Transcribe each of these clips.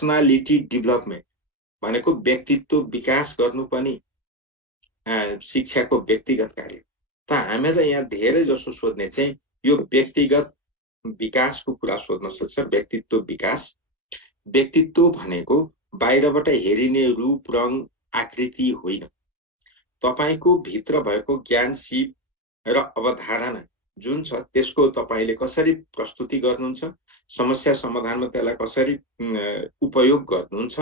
Personality development भनेको व्यक्तित्व विकास गर्नु पनि शिक्षाको व्यक्तिगत कार्य। त हामीलाई यहाँ धेरै जसो सोध्ने चाहिँ यो व्यक्तिगत विकासको कुरा सोध्न सक्छ। व्यक्तित्व विकास, व्यक्तित्व भनेको बाहिरबाट हेरिने रूप, रङ, आकृति होइन। तपाईको भित्र भएको ज्ञान, सिप र अवधारणा जुन छ त्यसको तपाईले कसरी प्रस्तुति गर्नुहुन्छ, समस्या समाधानमा त्यसलाई कसरी उपयोग गर्नुहुन्छ,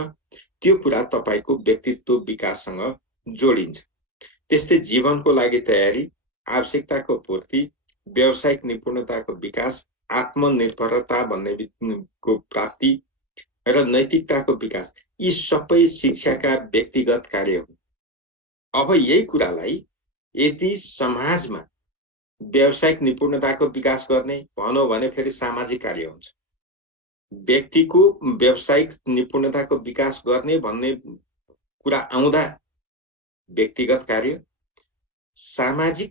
त्यो कुरा तपाईको व्यक्तित्व विकाससँग जोडिन्छ। त्यस्तै जीवनको लागि तयारी, आवश्यकताको पूर्ति, व्यावसायिक निपुणताको विकास, आत्मनिर्भरता भन्नेको प्राप्ति र नैतिकताको विकास, यी सबै शिक्षाका व्यक्तिगत कार्य हुन्। अब यही कुरालाई यदि समाजमा व्यावसायिक निपुणताको विकास गर्ने भनौँ भने फेरि सामाजिक कार्य हुन्छ। व्यक्तिको व्यावसायिक निपुणताको विकास गर्ने भन्ने कुरा आउँदा व्यक्तिगत कार्य, सामाजिक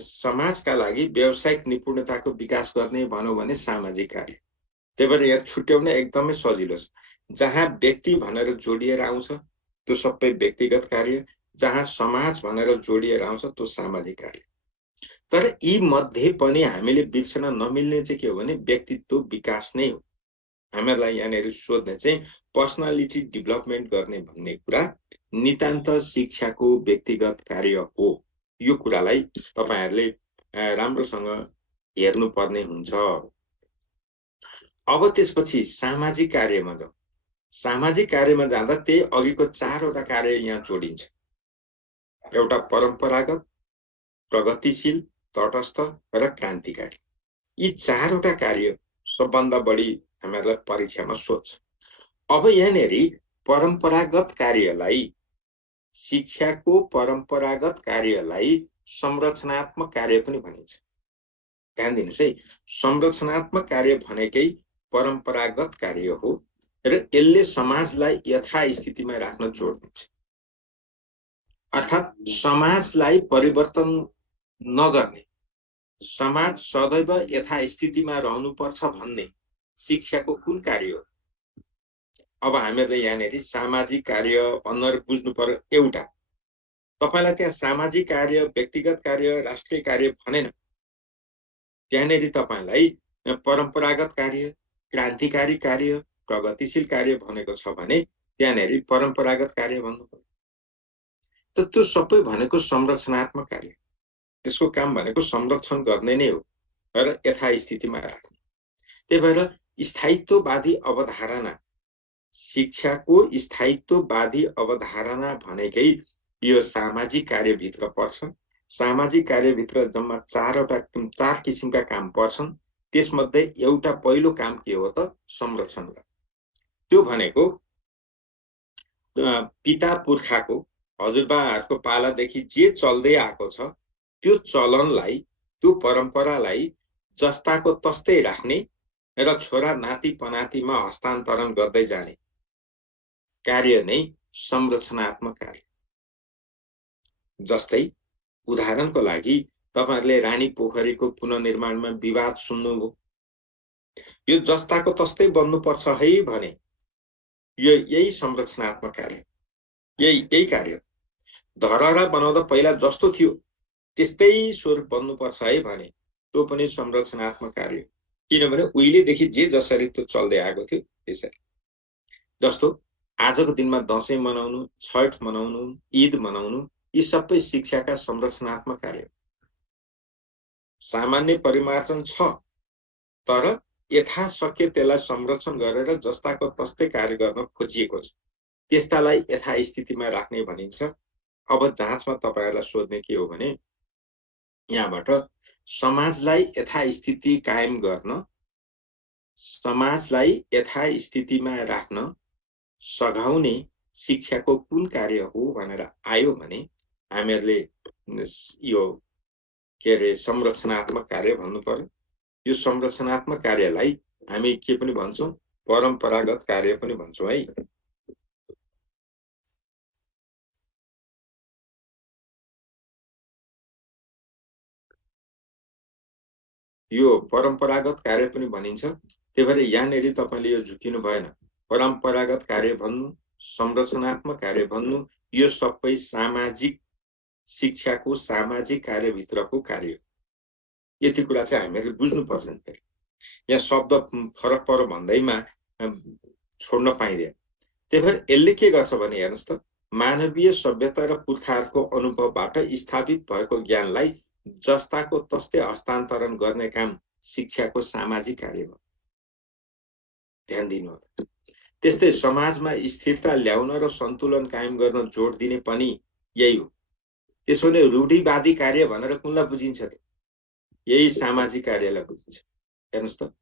समाजका लागि व्यावसायिक निपुणताको विकास गर्ने भनौँ भने सामाजिक कार्य। त्यही भएर यहाँ छुट्याउन एकदमै सजिलो छ। जहाँ व्यक्ति भनेर जोडिएर आउँछ त्यो सबै व्यक्तिगत कार्य, जहाँ समाज भनेर जोडिएर आउँछ त्यो सामाजिक कार्य। तर यी मध्ये पनि हामीले बिर्सन नमिल्ने चाहिँ के हो भने व्यक्तित्व विकास नै हो। हामीलाई यहाँनिर सोध्ने चाहिँ पर्सनालिटी डेभलपमेन्ट गर्ने भन्ने कुरा नितान्त शिक्षाको व्यक्तिगत कार्य हो। यो कुरालाई तपाईहरुले राम्रोसँग हेर्नुपर्ने हुन्छ। अब त्यसपछि सामाजिक कार्यमा जाउँ। सामाजिक कार्यमा जाँदा त्यही अघिको 4 वटा कार्य यहाँ जोडिन्छ। एउटा परम्परागत, प्रगतिशील, तटस्थ र क्रान्तिकारी। यी 4 वटा कार्य सबभन्दा बढी हामीलाई परीक्षामा सोध्छ। अब यहाँनेरि परम्परागत कार्यलाई, शिक्षाको परम्परागत कार्यलाई संरचनात्मक कार्य पनि भनिन्छ। ध्यान दिनुस् है, संरचनात्मक कार्य भनेकै परम्परागत कार्य हो र यसले समाजलाई यथास्थितिमा राख्न जोड दिन्छ। अर्थात् समाजलाई परिवर्तन नगर्ने, समाज सदैव यथास्थितिमा रहनुपर्छ भन्ने शिक्षाको कुन कार्य हो? अब हामीहरूले यहाँनेरि सामाजिक कार्य भनेर बुझ्नु पर्यो। एउटा तपाईलाई त्यहाँ सामाजिक कार्य, व्यक्तिगत कार्य, राष्ट्रिय कार्य भनेन। त्यहाँनेरि तपाईलाई परम्परागत कार्य, क्रान्तिकारी कार्य, प्रगतिशील कार्य भनेको छ भने त्यहाँनेरि परम्परागत कार्य भन्नु पर्यो। त त्यो सबै भनेको संरचनात्मक कार्य। त्यसको काम भनेको संरक्षण गर्ने नै हो र यथास्थितिमा राख्ने। त्यही भएर स्थायित्ववादी अवधारणा, शिक्षाको स्थायित्ववादी अवधारणा भनेकै यो सामाजिक कार्यभित्र पर्छ। सामाजिक कार्यभित्र जम्मा 4 किसिमका काम पर्छन्। त्यसमध्ये एउटा पहिलो काम के हो त? संरक्षण गर्ने। त्यो भनेको पिता पुर्खाको, हजुरबाहरूको पालादेखि जे चल्दै आएको छ त्यो चलनलाई, त्यो परम्परालाई जस्ताको तस्तै राख्ने र छोरा नाति पनातिमा हस्तान्तरण गर्दै जाने कार्य नै संरचनात्मक कार्य। जस्तै उदाहरणको लागि तपाईहरुले रानी पोखरीको पुनर्निर्माणमा विवाद सुन्नुभयो। यो जस्ताको तस्तै बन्नुपर्छ है भने यो यही संरचनात्मक कार्य, यही कार्य। धरहरा बनाउँदा पहिला जस्तो थियो त्यस्तै स्वरूप बन्नुपर्छ है भने त्यो पनि संरचनात्मक कार्य। किनभने उहिलेदेखि जे जसरी त्यो चल्दै आएको थियो त्यसरी। जस्तो आजको दिनमा दशैं मनाउनु, छठ मनाउनु, ईद मनाउनु, यी सबै शिक्षाका संरचनात्मक कार्य। सामान्य परिमार्जन छ, तर यथाशक्य त्यसलाई संरक्षण गरेर जस्ताको तस्तै कार्य गर्न खोजिएको छ। त्यस्तालाई यथास्थितिमा राख्ने भनिन्छ। अब जाँचमा तपाईहरुलाई सोध्ने के हो भने यहाँबाट समाजलाई यथास्थिति कायम गर्न, समाजलाई यथास्थितिमा राख्न सघाउने शिक्षाको कुन कार्य हो भनेर आयो भने हामीहरूले यो के रे संरचनात्मक कार्य भन्नु पर्यो। यो संरचनात्मक कार्यलाई हामी के पनि भन्छौं? परम्परागत कार्य पनि भन्छौं है। यो परम्परागत कार्य पनि भनिन्छ। त्यही भएर यहाँनेरि तपाईले यो झुकिनु भएन। परम्परागत कार्य भन्नु, संरचनात्मक कार्य भन्नु, यो सबै सामाजिक शिक्षाको सामाजिक कार्यभित्रको कार्य। यति कुरा चाहिँ हामीहरूले बुझ्नुपर्छ नि। फेरि यहाँ शब्द फरक पर भन्दैमा छोड्न पाइँदैन। त्यही भएर यसले के गर्छ भने हेर्नुहोस् त, मानवीय सभ्यता र पुर्खाहरूको अनुभवबाट स्थापित भएको ज्ञानलाई जस्ताको तस्तै हस्तान्तरण गर्ने काम शिक्षाको सामाजिक कार्य हो। ध्यान दिनुहोला। त्यस्तै समाजमा स्थिरता ल्याउन र सन्तुलन कायम गर्न जोड दिने पनि यही हो। त्यसो भने रूढिवादी कार्य भनेर कुनलाई बुझिन्छ त? यही सामाजिक कार्यलाई बुझिन्छ। हेर्नुहोस् त,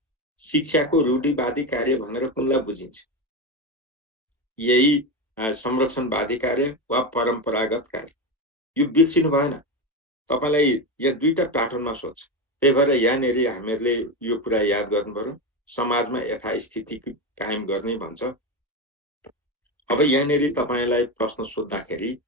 शिक्षाको रूढिवादी कार्य भनेर कुनलाई बुझिन्छ? यही संरक्षणवादी कार्य वा परम्परागत कार्य। यो बिर्सिनु भएन। तपाईलाई यहाँ दुईटा प्याटर्नमा सोध्छ। त्यही भएर यहाँनिर हामीहरूले यो कुरा याद गर्नु पर्यो, समाजमा यथास्थिति कायम गर्ने भन्छ। अब यहाँनिर तपाईलाई प्रश्न सोध्दाखेरि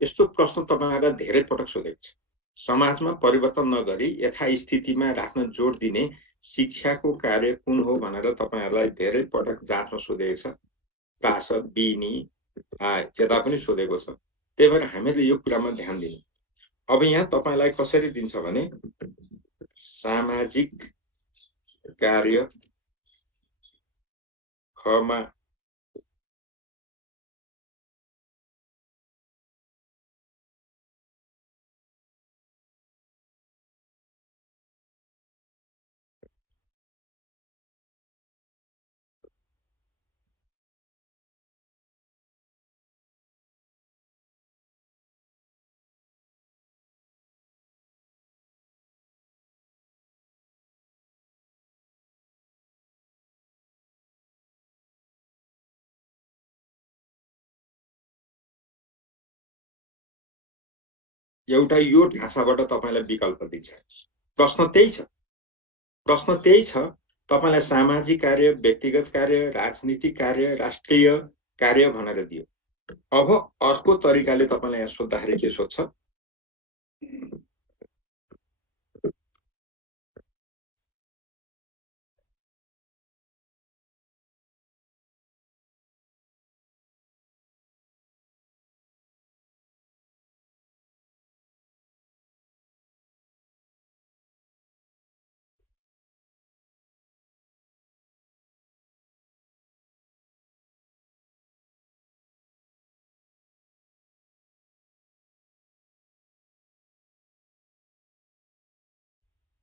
यस्तो प्रश्न तपाईहरुलाई धेरै पटक सोधेको छ। समाजमा परिवर्तन नगरी यथास्थितिमा राख्न जोड दिने शिक्षाको कार्य कुन हो भनेर तपाईहरुलाई धेरै पटक जाँचमा सोधेको छ। तास बिनी यता पनि सोधेको छ। त्यही भएर हामीले यो कुरामा ध्यान दिनु। अब यहाँ तपाईलाई कसरी दिन्छ भने सामाजिक कार्य खमा एउटा यो ढाँचाबाट तपाईलाई विकल्प दिन्छ। प्रश्न त्यही छ। प्रश्न त्यही छ। तपाईलाई सामाजिक कार्य, व्यक्तिगत कार्य, राजनीतिक कार्य, राष्ट्रिय कार्य भनेर दियो। अब अर्को तरिकाले तपाईलाई यहाँ सोध्दाखेरि के सोध्छ?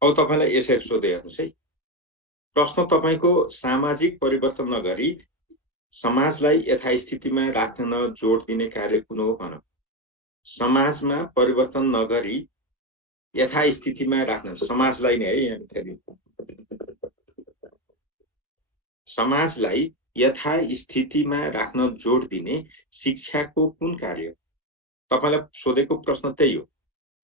अब तपाईलाई यसरी सोधे हेर्नुस् है। प्रश्न तपाईको सामाजिक परिवर्तन नगरी समाजलाई यथास्थितिमा राख्न जोड दिने कार्य कुन हो भन। समाजमा परिवर्तन नगरी यथास्थितिमा राख्न, समाजलाई नै है, यहाँ फेरि समाजलाई यथास्थितिमा राख्न जोड दिने शिक्षाको कुन कार्य? तपाईलाई सोधेको प्रश्न त्यही हो।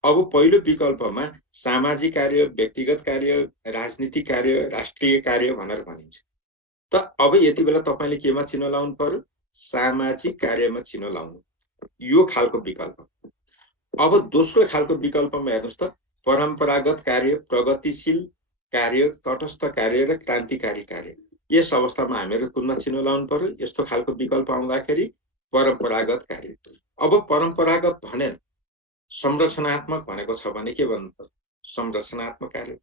अब पहिलो विकल्पमा सामाजिक कार्य, व्यक्तिगत कार्य, राजनीतिक कार्य, राष्ट्रिय कार्य भनेर भनिन्छ। त अब यति बेला तपाईले केमा चिन्ह लाउनु पर्यो? सामाजिक कार्यमा चिन्ह लाउनु। यो खालको विकल्प। अब दोस्रो खालको विकल्पमा हेर्नुस् त, परम्परागत कार्य, प्रगतिशील कार्य, तटस्थ कार्य र क्रान्तिकारी कार्य। यस अवस्थामा हामीहरू कुनमा चिन्ह लाउनु पर्यो? यस्तो खालको विकल्प आउँदाखेरि परम्परागत कार्य। अब परम्परागत भनेर संरचनात्मक भनेको छ भने के भन्नु पर्यो? संरचनात्मक कार्य।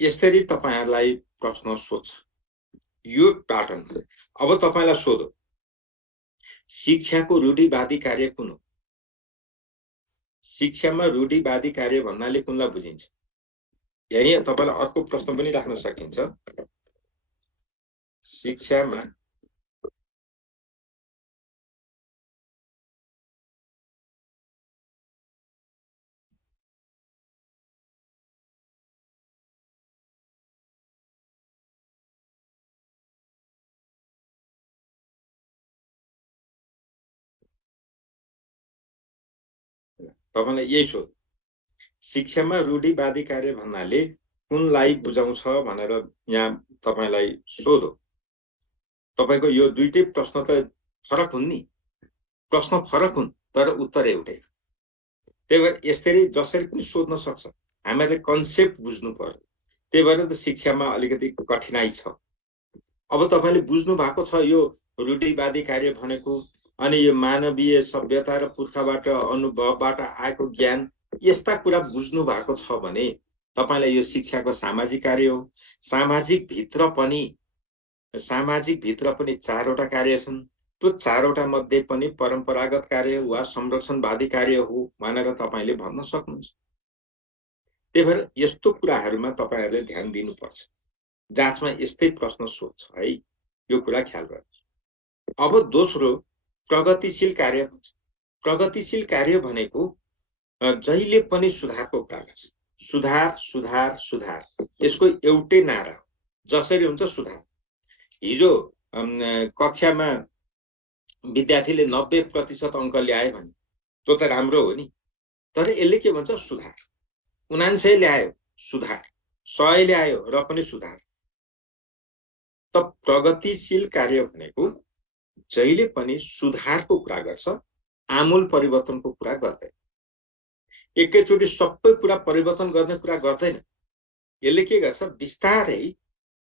यसरी तपाईहरुलाई प्रश्न सोध्छ। यो प्याटर्न। अब तपाईलाई सोधो, शिक्षाको रूढिवादी कार्य कुन हो? शिक्षामा रूढिवादी कार्य भन्नाले कुनलाई बुझिन्छ? यही तपाईलाई अर्को प्रश्न पनि राख्न सकिन्छ। शिक्षामा तपाईलाई यही सोध। शिक्षामा रूढिवादी कार्य भन्नाले कुनलाई बुझाउँछ भनेर यहाँ तपाईलाई सोधो। तपाईको यो दुईटै प्रश्न त फरक हुन् नि, प्रश्न फरक हुन् तर उत्तर एउटै। त्यही भएर यसरी जसरी पनि सोध्न सक्छ, हामीले कन्सेप्ट बुझ्नु पर्यो। त्यही भएर त शिक्षामा अलिकति कठिनाइ छ। अब तपाईले बुझ्नु भएको छ यो रूढिवादी कार्य भनेको, अनि यो मानवीय सभ्यता र पुर्खाबाट अनुभवबाट आएको ज्ञान, यस्ता कुरा बुझ्नु भएको छ भने तपाईलाई यो शिक्षाको सामाजिक कार्य हो। सामाजिक भित्र पनि चारवटा कार्य छन्। त्यो चारवटा मध्ये पनि परम्परागत कार्य वा संरक्षणवादी कार्य हो भनेर तपाईले भन्न सक्नुहुन्छ। त्यही भएर यस्तो कुराहरूमा तपाईहरुले ध्यान दिनुपर्छ। जाँचमा यस्तै प्रश्न सोध्छ है, यो कुरा ख्याल गर्नु। अब दोस्रो प्रगतिशील कार्य भन्छ। प्रगतिशील कार्य भनेको जहिले पनि सुधारको कुरा गर्छ। सुधार सुधार सुधार, यसको एउटै नारा हो। जसरी हुन्छ सुधार। हिजो कक्षामा विद्यार्थीले 90% अंक ल्याए भने त्यो त राम्रो हो नि, तर यसले के भन्छ? सुधार। 99 ल्यायो सुधार, 100 ल्यायो र पनि सुधार। त प्रगतिशील कार्य भनेको जहिले पनि सुधारको कुरा गर्छ, आमूल परिवर्तनको कुरा गर्दैन। एकैचोटि सबै कुरा परिवर्तन गर्ने कुरा गर्दैन। यसले के गर्छ? बिस्तारै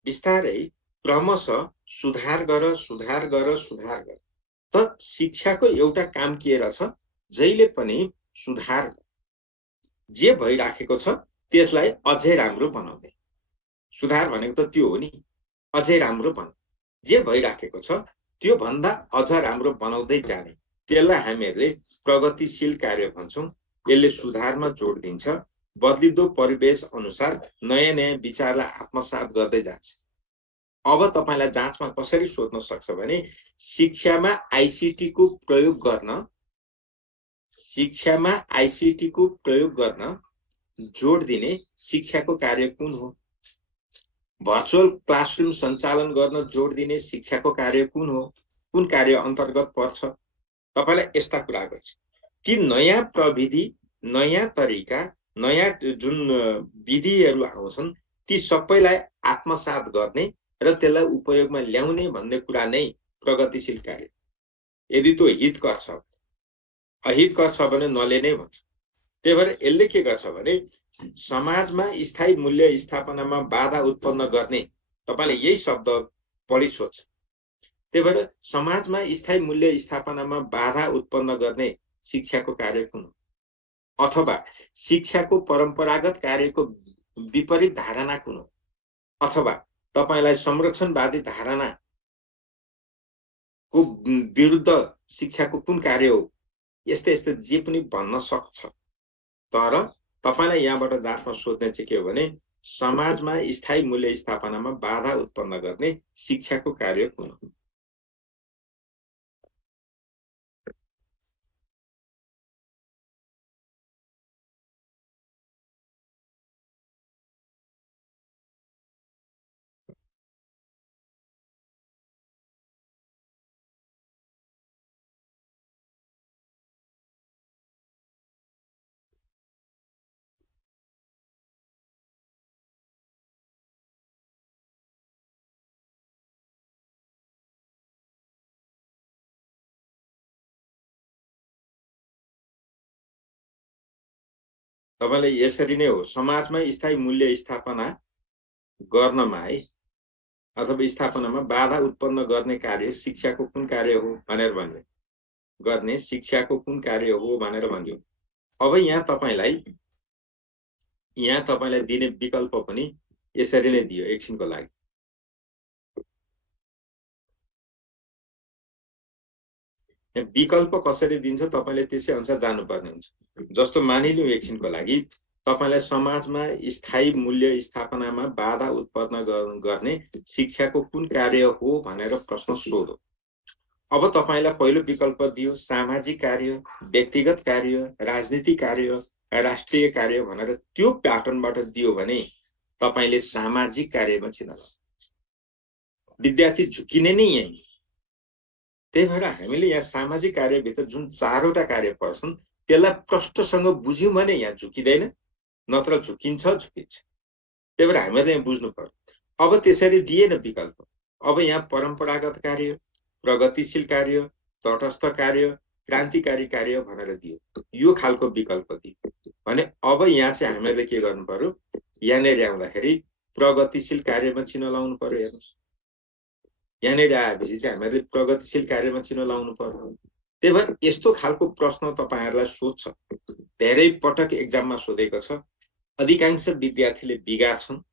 बिस्तारै क्रमशः सुधार गर सुधार गर सुधार गर। त शिक्षाको एउटा काम के रहेछ? जहिले पनि सुधार। जे भइराखेको छ त्यसलाई अझै राम्रो बनाउने। सुधार भनेको त त्यो हो नि, अझै राम्रो बन। जे भइराखेको छ त्यो भन्दा अझ राम्रो बनाउँदै जाने, त्यसलाई हामीहरूले प्रगतिशील कार्य भन्छौं। यसले सुधारमा जोड दिन्छ, बदलिदो परिवेश अनुसार नयाँ नयाँ विचारलाई आत्मसात गर्दै जान्छ। अब तपाईलाई जाँचमा कसरी सोध्न सक्छ भने शिक्षामा आईसीटी को प्रयोग गर्न जोड दिने शिक्षाको कार्य कुन हो? भर्चुअल क्लासरुम सञ्चालन गर्न जोड दिने शिक्षाको कार्य कुन हो? कुन कार्य अन्तर्गत पर्छ? तपाईलाई यस्ता कुरा गर्छ। ती नयाँ प्रविधि, नयाँ तरिका, नयाँ जुन विधिहरू आउँछन् ती सबैलाई आत्मसात गर्ने र त्यसलाई उपयोगमा ल्याउने भन्ने कुरा नै प्रगतिशील कार्य। यदि त्यो हितकर छ, अहितकर छ भने नलिने भन्छ। त्यही भएर यसले के गर्छ भने समाजमा स्थायी मूल्य स्थापनामा बाधा उत्पन्न गर्ने, तपाईले यही शब्द पढी सोध्छ। त्यही भएर समाजमा स्थायी मूल्य स्थापनामा बाधा उत्पन्न गर्ने शिक्षाको कार्य कुन हो? अथवा शिक्षाको परम्परागत कार्यको विपरीत धारणा कुन हो? अथवा तपाईलाई संरक्षणवादी धारणाको विरुद्ध शिक्षाको कुन कार्य हो? यस्तै यस्तै जे पनि भन्न सक्छ। तर तपाईलाई यहाँबाट जाँचमा सोध्ने चाहिँ के हो भने समाजमा स्थायी मूल्य स्थापनामा बाधा उत्पन्न गर्ने शिक्षाको कार्य कुन हो? तपाईलाई यसरी नै हो, समाजमा स्थायी मूल्य स्थापना गर्नमा है अथवा स्थापनामा बाधा उत्पन्न गर्ने कार्य शिक्षाको कुन कार्य हो भनेर भन्यो। गर्ने शिक्षाको कुन कार्य हो भनेर भन्यो। अब यहाँ तपाईलाई दिने विकल्प पनि यसरी नै दियो एकछिनको लागि। विकल्प कसरी दिन्छ तपाईले त्यसै अनुसार जानुपर्ने हुन्छ। जस्तो मानिलिउँ एकछिनको लागि तपाईलाई समाजमा स्थायी मूल्य स्थापनामा बाधा उत्पन्न गर्ने शिक्षाको कुन कार्य हो भनेर प्रश्न सोधो। अब तपाईलाई पहिलो विकल्प दियो सामाजिक कार्य, व्यक्तिगत कार्य, राजनीतिक कार्य, राष्ट्रिय कार्य भनेर त्यो प्याटर्नबाट दियो भने तपाईले सामाजिक कार्यमा चिन्न विद्यार्थी झुकिने नै यही। त्यही भएर हामीले यहाँ सामाजिक कार्यभित्र जुन चारवटा कार्य पर्छन् त्यसलाई प्रष्टसँग बुझ्यौँ भने यहाँ झुकिँदैन, नत्र झुकिन्छ। त्यही भएर हामीले यहाँ बुझ्नु पर्यो। अब त्यसरी दिएन विकल्प, अब यहाँ परम्परागत कार्य, प्रगतिशील कार्य, तटस्थ कार्य, क्रान्तिकारी कार्य भनेर दियो। यो खालको विकल्प दियो भने अब यहाँ चाहिँ हामीले के गर्नु पर्यो, यहाँनिर आउँदाखेरि प्रगतिशील कार्यमा चिन्ह लाउनु पर्यो। हेर्नुहोस्, यहाँनिर आएपछि चाहिँ हामीले प्रगतिशील कार्यमा चिन्ह लाउनु पर्यो। त्यही भएर यस्तो खालको प्रश्न तपाईहरुलाई सोध्छ, धेरै पटक एक्जाममा सोधेको छ, अधिकांश विद्यार्थीले बिगार्छन्।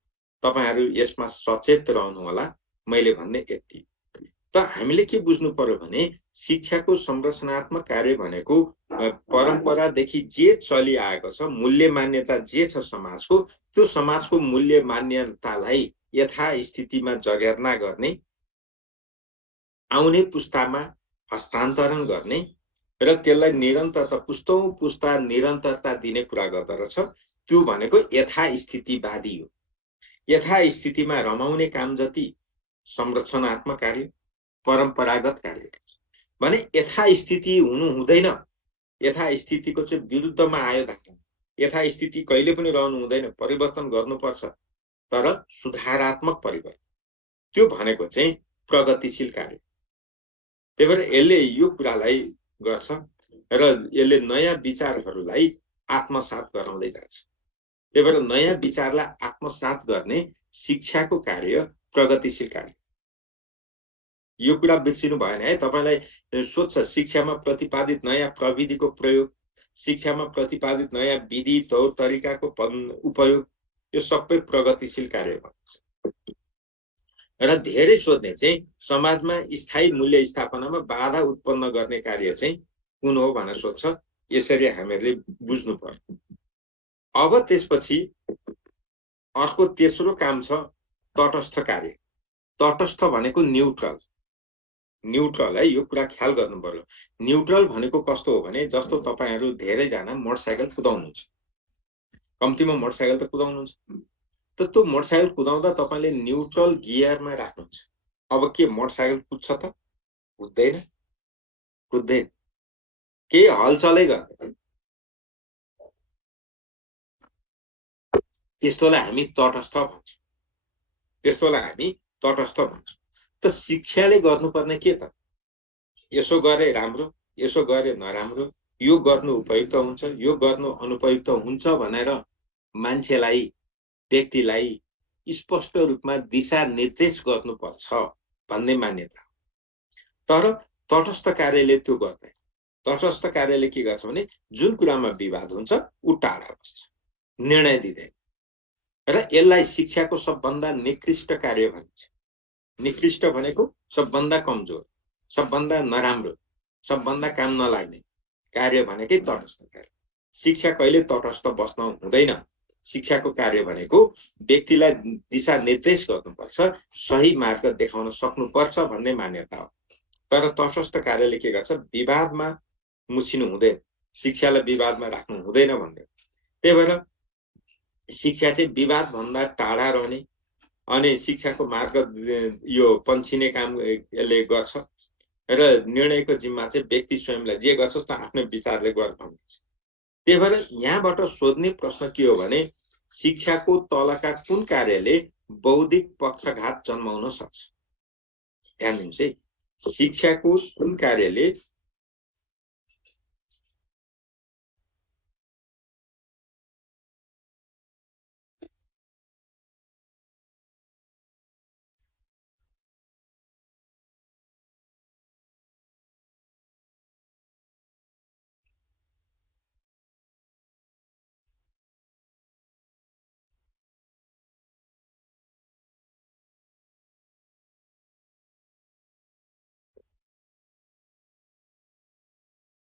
तपाईहरु यसमा सचेत रहनु होला। मैले भन्ने यति त हामीले के बुझ्नु पर्यो भने शिक्षाको संरचनात्मक कार्य भनेको परम्परादेखि जे चलिआएको छ, मूल्य मान्यता जे छ समाजको, त्यो समाजको मूल्य मान्यतालाई यथास्थितिमा जगेर्ना गर्ने, आउने पुस्तामा हस्तान्तरण गर्ने र त्यसलाई निरन्तरता पुस्तौं पुस्ता निरन्तरता दिने कुरा गर्दो रहेछ। त्यो भनेको यथास्थितिवादी हो। यथास्थितिमा रमाउने काम जति संरक्षणात्मक कार्य, परम्परागत कार्य भने यथास्थिति हुनु हुँदैन। यथास्थितिको चाहिँ विरुद्धमा आयो धारणा। यथास्थिति कहिले पनि रहनु हुँदैन, परिवर्तन गर्नुपर्छ, तर सुधारात्मक परिवर्तन। त्यो भनेको चाहिँ प्रगतिशील कार्य। त्यही भएर यसले यो कुरालाई गर्छ र यसले नयाँ विचारहरूलाई आत्मसात गराउँदै जान्छ। त्यही भएर नयाँ विचारलाई आत्मसात गर्ने शिक्षाको कार्य प्रगतिशील कार्य। यो कुरा बिर्सिनु भएन है। तपाईलाई सोध्छ शिक्षामा प्रतिपादित नयाँ प्रविधिको प्रयोग, शिक्षामा प्रतिपादित नयाँ विधि तौर तरिकाको उपयोग, यो सबै प्रगतिशील कार्य भन्छ। र धेरै सोध्ने चाहिँ समाजमा स्थायी मूल्य स्थापनामा बाधा उत्पन्न गर्ने कार्य चाहिँ कुन हो भनेर सोध्छ। यसरी हामीले बुझ्नु पर्यो। अब त्यसपछि अर्को तेस्रो काम छ तटस्थ कार्य। तटस्थ भनेको न्यूट्रल। न्यूट्रल है, यो कुरा ख्याल गर्नु पर्यो। न्यूट्रल भनेको कस्तो हो भने जस्तो तपाईहरु धेरै जना मोटरसाइकल कुदाउनुहुन्छ, कम्तीमा मोटरसाइकल त कुदाउनुहुन्छ, त त्यो मोटरसाइकल कुदाउँदा तपाईले न्यूट्रल गियरमा राख्नुहुन्छ। अब के मोटरसाइकल कुद्छ त? कुद्दैन, कुद्दैन, केही हलचलै गर्दैन। त्यस्तोलाई हामी तटस्थ भन्छौँ। त्यस्तोलाई हामी तटस्थ भन्छौँ। त शिक्षाले गर्नुपर्ने के त? यसो गरे राम्रो, यसो गरे नराम्रो, यो गर्नु उपयुक्त हुन्छ, यो गर्नु अनुपयुक्त हुन्छ भनेर मान्छेलाई, व्यक्तिलाई स्पष्ट रूपमा दिशा निर्देश गर्नुपर्छ भन्ने मान्यता। तर तटस्थ कार्यले त्यो गर्दैन। तटस्थ कार्यले के गर्छ भने जुन कुरामा विवाद हुन्छ उ टाढा बस्छ, निर्णय दिँदैन र यसलाई शिक्षाको सबभन्दा निकृष्ट कार्य भनिन्छ। निकृष्ट भनेको सबभन्दा कमजोर, सबभन्दा नराम्रो, सबभन्दा काम नलाग्ने कार्य भनेकै तटस्थ कार्य। शिक्षा कहिले तटस्थ बस्न हुँदैन। शिक्षाको कार्य भनेको व्यक्तिलाई दिशा निर्देश गर्नुपर्छ, सही मार्ग देखाउन सक्नुपर्छ भन्ने मान्यता हो। तर तटस्थ कार्यले के गर्छ? विवादमा मुछिनु हुँदैन, शिक्षालाई विवादमा राख्नु हुँदैन भन्ने। त्यही भएर शिक्षा चाहिँ विवाद भन्दा टाढा रहने अनि शिक्षाको मार्ग यो पन्छिने काम यसले गर्छ र निर्णयको जिम्मा चाहिँ व्यक्ति स्वयंलाई जे गर्छस् त आफ्नै विचारले गर भन्छ। त्यही भएर यहाँबाट सोध्ने प्रश्न के हो भने शिक्षाको तलका कुन कार्यले बौद्धिक पक्षघात जन्माउन सक्छ? ध्यान दिनुहोस् है। शिक्षाको कुन कार्यले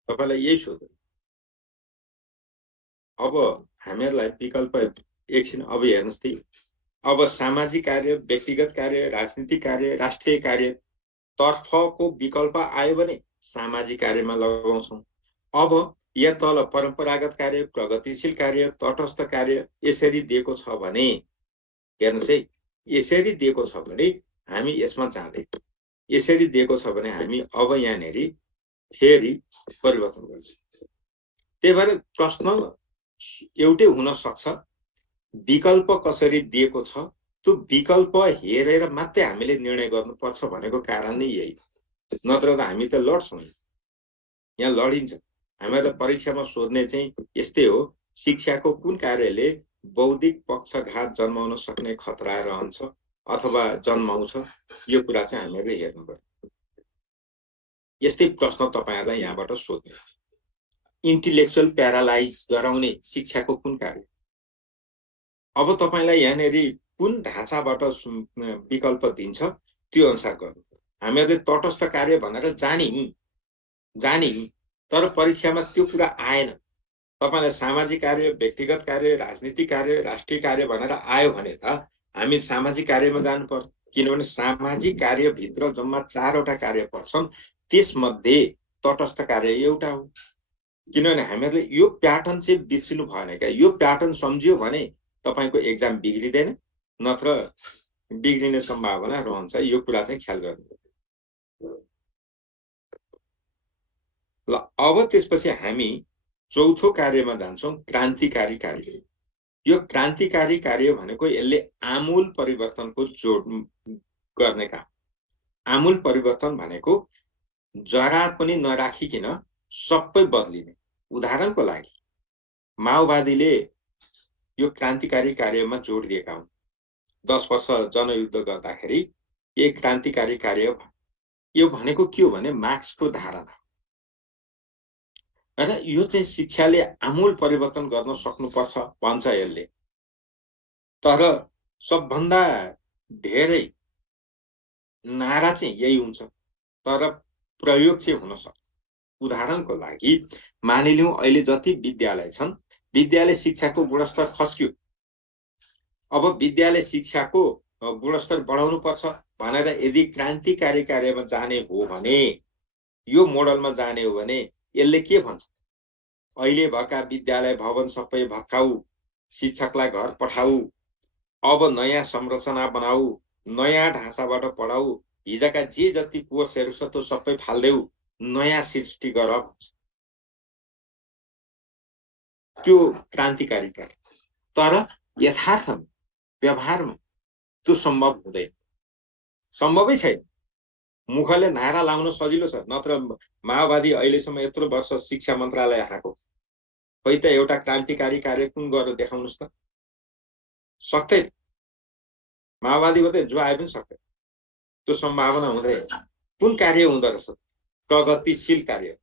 तपाईलाई यही सोध्नु। अब हामीहरूलाई विकल्प एकछिन अब हेर्नुहोस् त। अब सामाजिक कार्य, व्यक्तिगत कार्य, राजनीतिक कार्य, राष्ट्रिय कार्य तर्फको विकल्प आयो भने सामाजिक कार्यमा लगाउँछौँ। अब यहाँ तल परम्परागत कार्य, प्रगतिशील कार्य, तटस्थ कार्य यसरी दिएको छ भने हेर्नुहोस् है, यसरी दिएको छ भने हामी यसमा जाँदैनौँ। यसरी दिएको छ भने हामी अब यहाँनेरि फेरि परिवर्तन गर्छौँ। त्यही भएर प्रश्न एउटै हुन सक्छ, विकल्प कसरी दिएको छ त्यो विकल्प हेरेर मात्रै हामीले निर्णय गर्नुपर्छ भनेको कारण नै यही, नत्र त हामी त लड्छौँ, यहाँ लडिन्छ। हामीलाई परीक्षामा सोध्ने चाहिँ यस्तै हो, शिक्षाको कुन कार्यले बौद्धिक पक्षघात जन्माउन सक्ने खतरा रहन्छ अथवा जन्माउँछ, यो कुरा चाहिँ हामीहरूले हेर्नु पर्यो। यस्तै प्रश्न तपाईहरुलाई यहाँबाट सोध्ने, इन्टेलेक्चुअल प्यारालाइज गराउने शिक्षाको कुन कार्य? अब तपाईलाई यहाँनेरि कुन ढाँचाबाट विकल्प दिन्छ त्यो अनुसार गर्नु। हामीहरूले तटस्थ कार्य भनेर जान्यौं, तर परीक्षामा त्यो कुरा आएन। तपाईलाई सामाजिक कार्य, व्यक्तिगत कार्य, राजनीतिक कार्य, राष्ट्रिय कार्य भनेर आयो भने त हामी सामाजिक कार्यमा जानु पर्छ, किनभने सामाजिक कार्यभित्र जम्मा 4 वटा कार्य पर्छन्, त्यसमध्ये तटस्थ कार्य एउटा हो। किनभने हामीहरूले यो प्याटर्न चाहिँ बिर्सिनु भएन क्या। यो प्याटर्न सम्झियो भने तपाईको एक्जाम बिग्रिदैन, नत्र बिग्रिने सम्भावना रहन्छ। यो कुरा चाहिँ ख्याल गर्नु। ल अब त्यसपछि हामी चौथो कार्यमा जान्छौं, क्रान्तिकारी कार्य। यो क्रान्तिकारी कार्य भनेको यसले आमूल परिवर्तनको जोड गर्ने काम। आमूल परिवर्तन भनेको जरा पनि नराखिकिन सबै बदलिने। उदाहरणको लागि माओवादीले यो क्रान्तिकारी कार्यमा जोड दिएका हुन्। 10 वर्ष जनयुद्ध गर्दाखेरि एक क्रान्तिकारी कार्य। यो भनेको के हो भने मार्क्सको धारणा र यो चाहिँ शिक्षाले आमूल परिवर्तन गर्न सक्नुपर्छ भन्छ यसले। तर सबभन्दा धेरै नारा चाहिँ यही हुन्छ, तर प्रयोग चाहिँ हुन सक्छ। उदाहरणको लागि मानिलिउँ अहिले जति विद्यालय छन्, विद्यालय शिक्षाको गुणस्तर खस्क्यो। अब विद्यालय शिक्षाको गुणस्तर बढाउनु पर्छ भनेर यदि क्रान्तिकारी कार्यमा जाने हो भने, यो मोडलमा जाने हो भने यसले के भन्छ? अहिले भएका विद्यालय भवन सबै भत्काऊ, शिक्षकलाई घर पठाऊ, अब नयाँ संरचना बनाऊ, नयाँ ढाँचाबाट पढाऊ, हिजोका जे जति कोर्सहरू छ त्यो सबै फाल्देऊ, नयाँ सृष्टि गर भन्छ। त्यो क्रान्तिकारी कार्य। तर यथार्थमा व्यवहारमा त्यो सम्भव हुँदैन, सम्भवै छैन। मुखले नारा लाउन सजिलो छ, नत्र माओवादी अहिलेसम्म यत्रो वर्ष शिक्षा मन्त्रालय आएको, खै त एउटा क्रान्तिकारी कार्य कुन गरेर देखाउनुस् त? सक्दैन। माओवादी मात्रै, जो आए पनि सक्दैन। त्यो सम्भावना हुँदैन। कुन कार्य हुँदो रहेछ? प्रगतिशील कार्य।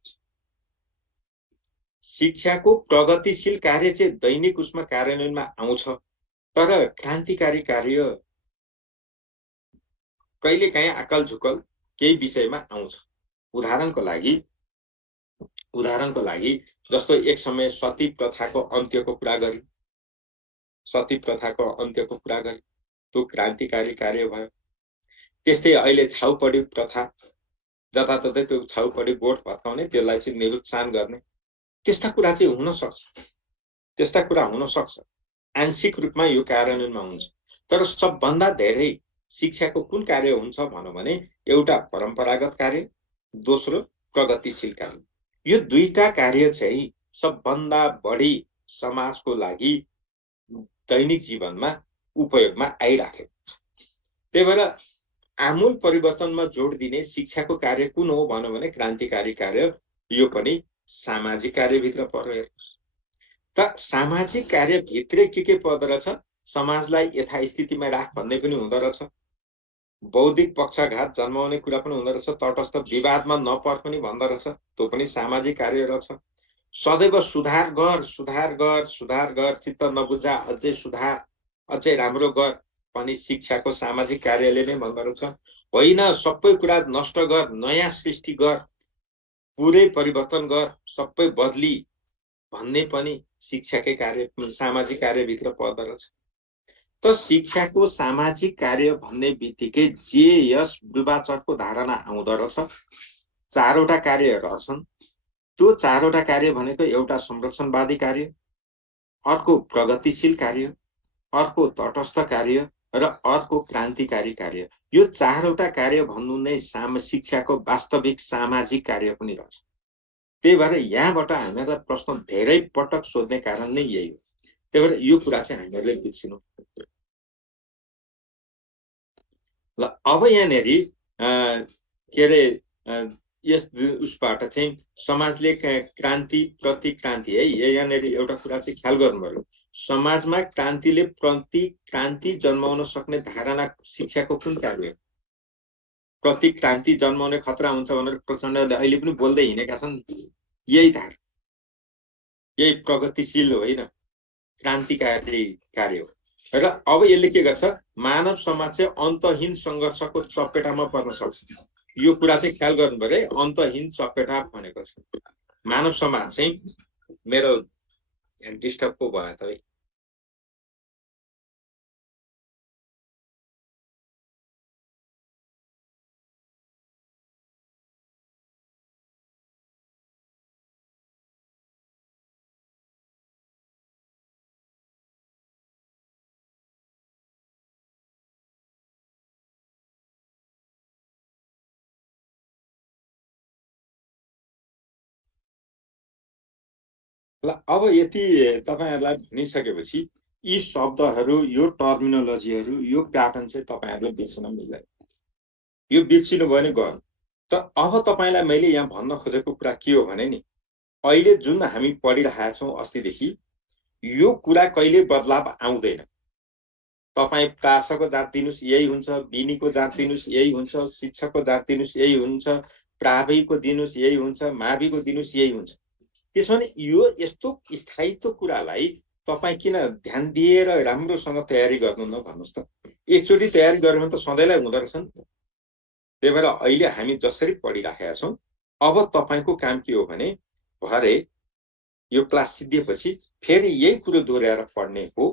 शिक्षाको प्रगतिशील कार्य चाहिँ दैनिक उसमा कार्यान्वयनमा आउँछ, तर क्रान्तिकारी कार्य कहिलेकाहीँ आकल झुकल केही विषयमा आउँछ। उदाहरणको लागि जस्तो एक समय सती प्रथाको अन्त्यको कुरा गर्यो, त्यो क्रान्तिकारी कार्य भयो। त्यस्तै अहिले छाउपडी प्रथा, जताततै त्यो छाउपडी गोठ भत्काउने, त्यसलाई चाहिँ निरुत्सान गर्ने, त्यस्ता कुरा चाहिँ हुन सक्छ। आंशिक रूपमा यो कार्यान्वयनमा हुन्छ। तर सबभन्दा धेरै शिक्षाको कुन कार्य हुन्छ भन्नु भने एउटा परम्परागत कार्य, दोस्रो प्रगतिशील कार्य। यो दुईटा कार्य चाहिँ सबभन्दा बढी समाजको लागि दैनिक जीवनमा उपयोगमा आइराखेको छ। त्यही भएर आमूल परिवर्तनमा जोड दिने शिक्षाको कार्य कुन हो भन्नु भने क्रान्तिकारी कार्य। यो पनि सामाजिक कार्यभित्र पर्यो। त सामाजिक कार्यभित्र के पर्दो रहेछ? समाजलाई यथास्थितिमा राख भन्ने पनि हुँदो रहेछ, बौद्धिक पक्षघात जन्माउने कुरा पनि हुँदो रहेछ, तटस्थ विवादमा नपर पनि भन्दो रहेछ, त्यो पनि सामाजिक कार्य रहेछ। सदैव सुधार गर, चित्त नबुझा, अझै सुधार, अझै राम्रो गर पनि शिक्षाको सामाजिक कार्यले नै भन्दो रहेछ। होइन सबै कुरा नष्ट गर, नयाँ सृष्टि गर, पुरै परिवर्तन गर, सबै बदली भन्ने पनि शिक्षाकै कार्य, सामाजिक कार्यभित्र पर्दो रहेछ। त शिक्षाको सामाजिक कार्य भन्ने बित्तिकै जे यस बुबाचरको धारणा आउँदो रहेछ, 4 वटा कार्य रहछन्। त्यो 4 वटा कार्य भनेको एउटा संरक्षणवादी कार्य, अर्को प्रगतिशील कार्य, अर्को तटस्थ कार्य र अर्को क्रान्तिकारी कार्य। यो 4 वटा कार्य भन्नु नै शिक्षाको वास्तविक सामाजिक कार्य पनि रहेछ। त्यही भएर यहाँबाट हामीहरूलाई प्रश्न धेरै पटक सोध्ने कारण नै यही हो। त्यही भएर यो कुरा चाहिँ हामीहरूले बिर्सिनु। ल अब यहाँनिर के अरे यस उसबाट चाहिँ समाजले क्रान्ति प्रतिक्रान्ति है, यहाँनिर एउटा कुरा चाहिँ ख्याल गर्नु पर्यो। समाजमा क्रान्तिले प्रतिक्रान्ति जन्माउन सक्ने धारणा शिक्षाको कुन कार्य हो? प्रतिक्रान्ति जन्माउने खतरा हुन्छ भनेर प्रचण्डले अहिले पनि बोल्दै हिँडेका छन्। यही धार, यही प्रगतिशील होइन, क्रान्तिकारी कार्य हो। र अब यसले के गर्छ? मानव समाज चाहिँ अन्तहीन सङ्घर्षको चपेटामा पर्न सक्छ। यो कुरा चाहिँ ख्याल गर्नु पर्यो है, अन्तहीन चपेटा भनेको छ। मानव समाज चाहिँ, मेरो डिस्टर्ब पो भयो त है। ल अब यति तपाईहरुलाई भनिसकेपछि यी शब्दहरू, यो टर्मिनोलोजीहरू, यो प्याटर्न चाहिँ तपाईहरुले बिर्सिन मिल्दैन। यो बिर्सिनु भयो भने गर्नु। त अब तपाईलाई मैले यहाँ भन्न खोजेको कुरा के हो भने नि, अहिले जुन हामी पढिरहेका छौं अस्तिदेखि, यो कुरा कहिले बदलाव आउँदैन। तपाई प्रासको जात दिनुस् यही हुन्छ, बिनीको जात दिनुस् यही हुन्छ, शिक्षकको जात दिनुस् यही हुन्छ, प्राविको दिनुस् यही हुन्छ, माविको दिनुस् यही हुन्छ। त्यसो भने यो यस्तो स्थायित्व कुरालाई तपाई किन ध्यान दिएर राम्रोसँग तयारी गर्नु न भन्नुस् त। एकचोटि तयारी गर्यो भने त सधैँलाई हुँदो रहेछ नि त। त्यही भएर अहिले हामी जसरी पढिराखेका छौं, अब तपाईको काम के हो भने भरे यो क्लास सिद्धिएपछि फेरि यही कुरा दोहोर्याएर पढ्ने हो।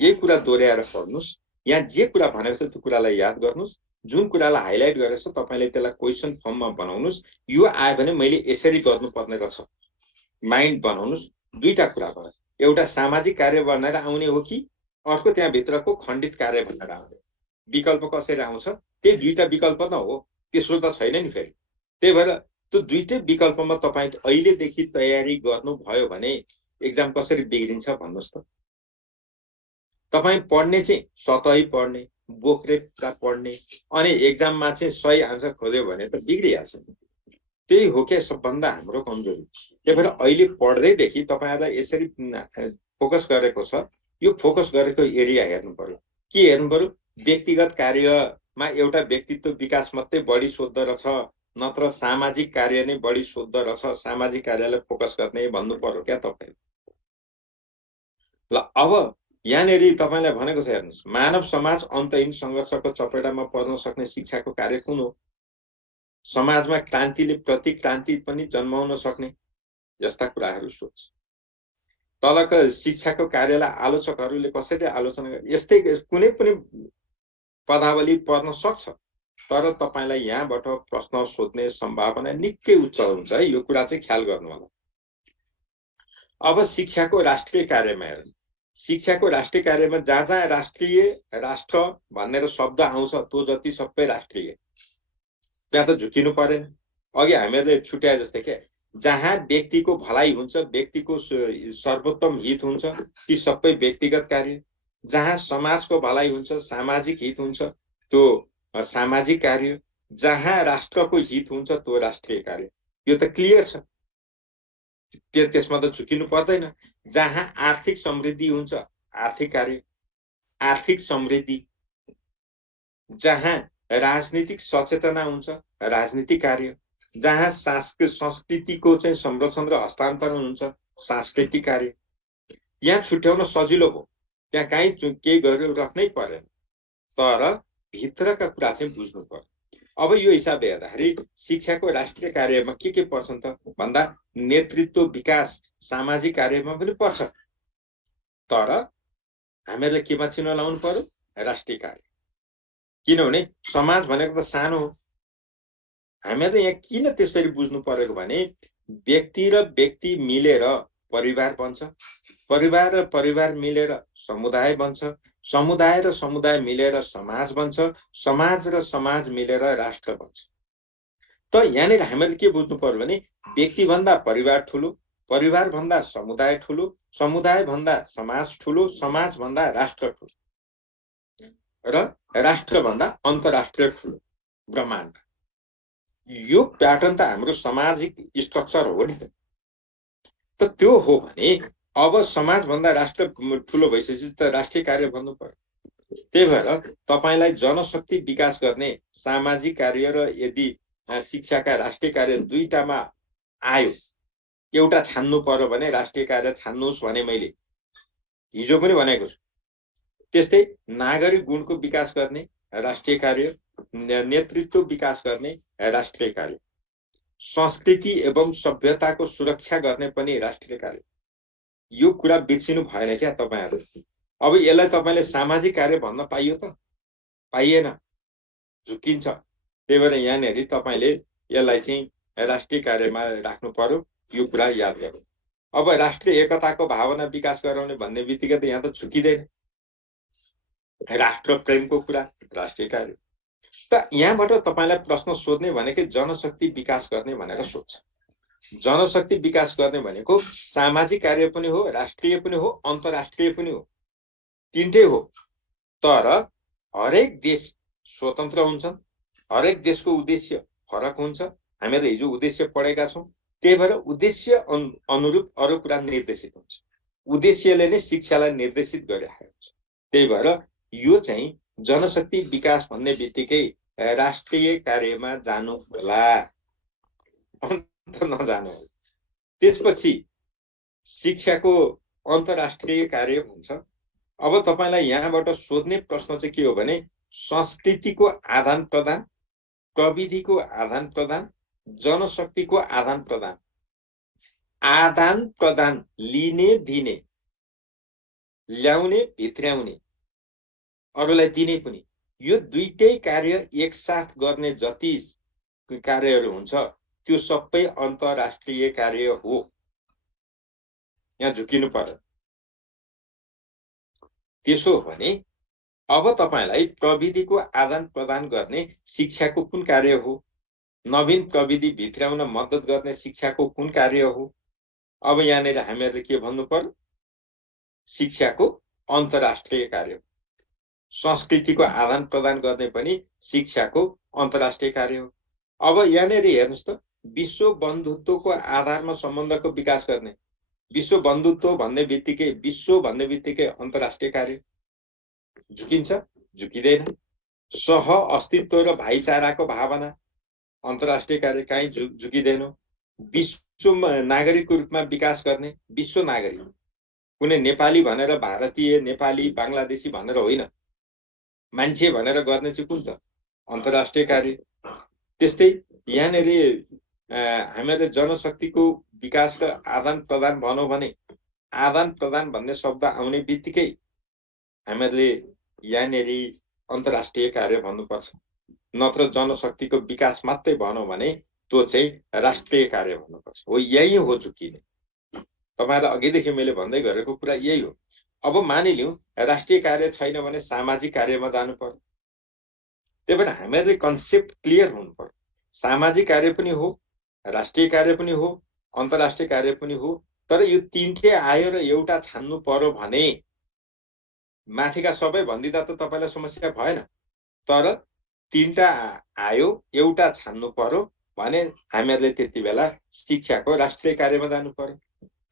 यही कुरा दोहोर्याएर पढ्नुस्। यहाँ जे कुरा भनेको छ त्यो कुरालाई याद गर्नुस्। जुन कुरालाई हाइलाइट गरेको छ तपाईले त्यसलाई क्वेशन फर्ममा बनाउनुस्। यो आयो भने मैले यसरी गर्नुपर्ने रहेछ, माइन्ड बनाउनुस्। दुईटा कुरा भयो, एउटा सामाजिक कार्य भनेर आउने हो कि अर्को त्यहाँ भित्रको खण्डित कार्य भनेर आउने। विकल्प कसरी आउँछ? त्यही दुईटा विकल्प न हो, तेस्रो त छैन नि फेरि। त्यही भएर त्यो दुईटै विकल्पमा तपाई अहिलेदेखि तयारी गर्नुभयो भने एक्जाम कसरी बिग्रिन्छ भन्नुस् त। तपाई पढ्ने चाहिँ सतही पढ्ने, बोक्रेका पढ्ने, अनि एक्जाममा चाहिँ सही आन्सर खोज्यो भने त बिग्रिहाल्छ। त्यही हो के सबभन्दा हाम्रो कमजोरी। त्यही भएर अहिले पढ्दैदेखि तपाईहरुलाई यसरी फोकस गरेको छ, यो फोकस गरेको एरिया हेर्नु पर्यो। के हेर्नु पर्यो? व्यक्तिगत कार्यमा एउटा व्यक्तित्व विकास मात्रै बढी सोध्दो रहेछ, नत्र सामाजिक कार्य नै बढी सोध्दो रहेछ, सामाजिक कार्यलाई फोकस गर्ने भन्नु पर्यो क्या तपाई। ल अब यहाँनेरि तपाईलाई भनेको छ हेर्नुस्, मानव समाज अन्तहीन संघर्षको चपेटामा पर्न सक्ने शिक्षाको कार्य कुन हो? समाजमा क्रान्तिले प्रतिक्रान्ति पनि जन्माउन सक्ने जस्ता कुराहरू सोच। तलका शिक्षाको कार्यलाई आलोचकहरूले कसरी आलोचना गरे? यस्तै कुनै पनि पदावली पर्न सक्छ, तर तपाईलाई यहाँबाट प्रश्न सोध्ने सम्भावना निकै उच्च हुन्छ है। यो कुरा चाहिँ ख्याल गर्नु होला। अब शिक्षाको राष्ट्रिय कार्यमा हेर्नु। शिक्षाको राष्ट्रिय कार्यमा जहाँ जहाँ राष्ट्रिय, राष्ट्र भनेर शब्द आउँछ त्यो जति सबै राष्ट्रिय, त्यहाँ त झुकिनु परेन। अघि हामीहरूले छुट्याए जस्तै के, जहाँ व्यक्तिको भलाइ हुन्छ, व्यक्तिको सर्वोत्तम हित हुन्छ, ती सबै व्यक्तिगत कार्य। जहाँ समाजको भलाइ हुन्छ, सामाजिक हित हुन्छ, त्यो सामाजिक कार्य। जहाँ राष्ट्रको हित हुन्छ त्यो राष्ट्रिय कार्य। यो त क्लियर छ, त्यसमा त झुकिनु पर्दैन। जहाँ आर्थिक समृद्धि हुन्छ, आर्थिक कार्य, आर्थिक समृद्धि। जहाँ राजनीतिक सचेतना हुन्छ, राजनीतिक कार्य। जहाँ संस्कृतिको चाहिँ संरक्षण र हस्तान्तरण हुन्छ, सांस्कृतिक कार्य। यहाँ छुट्याउन सजिलो हो, त्यहाँ कहीँ केही गरेर राख्नै परेन, तर भित्रका कुरा चाहिँ बुझ्नु पर्यो। अब यो हिसाबले हेर्दाखेरि शिक्षाको राष्ट्रिय कार्यमा के पर्छन् त भन्दा नेतृत्व विकास सामाजिक कार्यमा पनि पर्छ, तर हामीहरूले केमा चिन्ह लाउनु पर्यो? राष्ट्रिय कार्य। किनभने समाज भनेको त सानो हो। हामीहरूले यहाँ किन त्यसरी बुझ्नु परेको भने व्यक्ति र व्यक्ति मिलेर परिवार बन्छ, परिवार र परिवार मिलेर समुदाय बन्छ, समुदाय र समुदाय मिलेर समाज बन्छ, समाज र समाज मिलेर राष्ट्र बन्छ। त यहाँनिर हामीले के बुझ्नु पर्यो भने व्यक्तिभन्दा परिवार ठुलो, परिवारभन्दा समुदाय ठुलो, समुदायभन्दा समाज ठुलो, समाजभन्दा राष्ट्र ठुलो र राष्ट्रभन्दा अन्तर्राष्ट्रिय ठुलो ब्रह्माण्ड। यो प्याटर्न त हाम्रो सामाजिक स्ट्रक्चर हो नि त त्यो हो भने अब समाजभन्दा राष्ट्र ठुलो भइसकेपछि त राष्ट्रिय कार्य भन्नु पर्यो। त्यही भएर तपाईलाई जनशक्ति विकास गर्ने सामाजिक कार्य र यदि शिक्षाका राष्ट्रिय कार्य दुईटामा आयो, एउटा छान्नु पर्यो भने राष्ट्रिय कार्य छान्नुहोस् भने मैले हिजो पनि भनेको छु। त्यस्तै नागरिक गुणको विकास गर्ने राष्ट्रिय कार्य, नेतृत्व विकास गर्ने राष्ट्रिय कार्य, संस्कृति एवं सभ्यताको सुरक्षा गर्ने पनि राष्ट्रिय कार्य। यो कुरा बिर्सिनु भएन क्या तपाईहरु। अब यसलाई तपाईले सामाजिक कार्य भन्न पाइयो त? पाइएन, झुकिन्छ। त्यही भएर यहाँनेरि तपाईले यसलाई चाहिँ राष्ट्रिय कार्यमा राख्नु पर्यो। यो कुरा याद गर्नु। अब राष्ट्रिय एकताको भावना विकास गराउने भन्ने बित्तिकै त यहाँ त झुकिँदैन। राष्ट्र प्रेमको कुरा राष्ट्रिय कार्य। त यहाँबाट तपाईलाई प्रश्न सोध्ने भनेकै जनशक्ति विकास गर्ने भनेर सोध्छ। जनशक्ति विकास गर्ने भनेको सामाजिक कार्य पनि हो, राष्ट्रिय पनि हो, अन्तर्राष्ट्रिय पनि हो, तीनटै हो। तर हरेक देश स्वतन्त्र हुन्छन्, हरेक देशको उद्देश्य फरक हुन्छ। हामीले हिजो उद्देश्य पढेका छौं। त्यही भएर उद्देश्य अनुरूप अरू कुरा निर्देशित हुन्छ। उद्देश्यले नै शिक्षालाई निर्देशित गरिरहेको हुन्छ। त्यही भएर यो चाहिँ जनशक्ति विकास भन्ने बित्तिकै राष्ट्रिय कार्यमा जानु होला, नजानु। त्यसपछि शिक्षाको अन्तर्राष्ट्रिय कार्य हुन्छ। अब तपाईलाई यहाँबाट सोध्ने प्रश्न चाहिँ के हो भने संस्कृतिको आदान प्रदान, प्रविधिको आदान प्रदान, जनशक्तिको आदान प्रदान। आदान प्रदान लिने दिने, ल्याउने भित्र्याउने, अरूलाई दिने पनि, यो दुईटै कार्य एकसाथ गर्ने जति कार्यहरू हुन्छ त्यो सबै अन्तर्राष्ट्रिय कार्य हो। यहाँ झुकिनु पर्यो। त्यसो हो भने अब तपाईलाई प्रविधिको आदान प्रदान गर्ने शिक्षाको कुन कार्य हो? नवीन प्रविधि भित्र्याउन मद्दत गर्ने शिक्षाको कुन कार्य हो? अब यहाँनिर हामीहरूले के भन्नु पर्यो? शिक्षाको अन्तर्राष्ट्रिय कार्य। संस्कृतिको आदान प्रदान गर्ने पनि शिक्षाको अन्तर्राष्ट्रिय कार्य हो। अब यहाँनिर हेर्नुस् त, विश्व बन्धुत्वको आधारमा सम्बन्धको विकास गर्ने, विश्व बन्धुत्व भन्ने बित्तिकै अन्तर्राष्ट्रिय कार्य। झुकिन्छ? झुकिँदैन। सह अस्तित्व र भाइचाराको भावना अन्तर्राष्ट्रिय कार्य, कहीँ झुकिँदैन। विश्व नागरिकको रूपमा विकास गर्ने, विश्व नागरिक, कुनै नेपाली भनेर भारतीय, नेपाली, बांग्लादेशी भनेर होइन, मान्छे भनेर गर्ने चाहिँ कुन त? अन्तर्राष्ट्रिय कार्य। त्यस्तै यहाँनिर हामीले जनशक्तिको विकास र आदान प्रदान भनौँ भने आदान प्रदान भन्ने शब्द आउने बित्तिकै हामीले यहाँनिर अन्तर्राष्ट्रिय कार्य भन्नुपर्छ। नत्र जनशक्तिको विकास मात्रै भनौँ भने त्यो चाहिँ राष्ट्रिय कार्य भन्नुपर्छ। हो, यही हो झुकिने। तपाईहरुलाई अघिदेखि मैले भन्दै गरेको कुरा यही हो। अब मानिलिउँ राष्ट्रिय कार्य छैन भने सामाजिक कार्यमा जानु पर्यो। त्यही भएर हामीहरूले कन्सेप्ट क्लियर हुनु पर्यो। सामाजिक कार्य पनि हो, राष्ट्रिय कार्य पनि हो, अन्तर्राष्ट्रिय कार्य पनि हो। तर यो तीनटै आयो र एउटा छान्नु पर्यो भने माथिका सबै भन्दिदा त तपाईलाई समस्या भएन। तर तीनटा आयो, एउटा छान्नु पर्यो भने हामीहरूले त्यति बेला शिक्षाको राष्ट्रिय कार्यमा जानु पर्यो।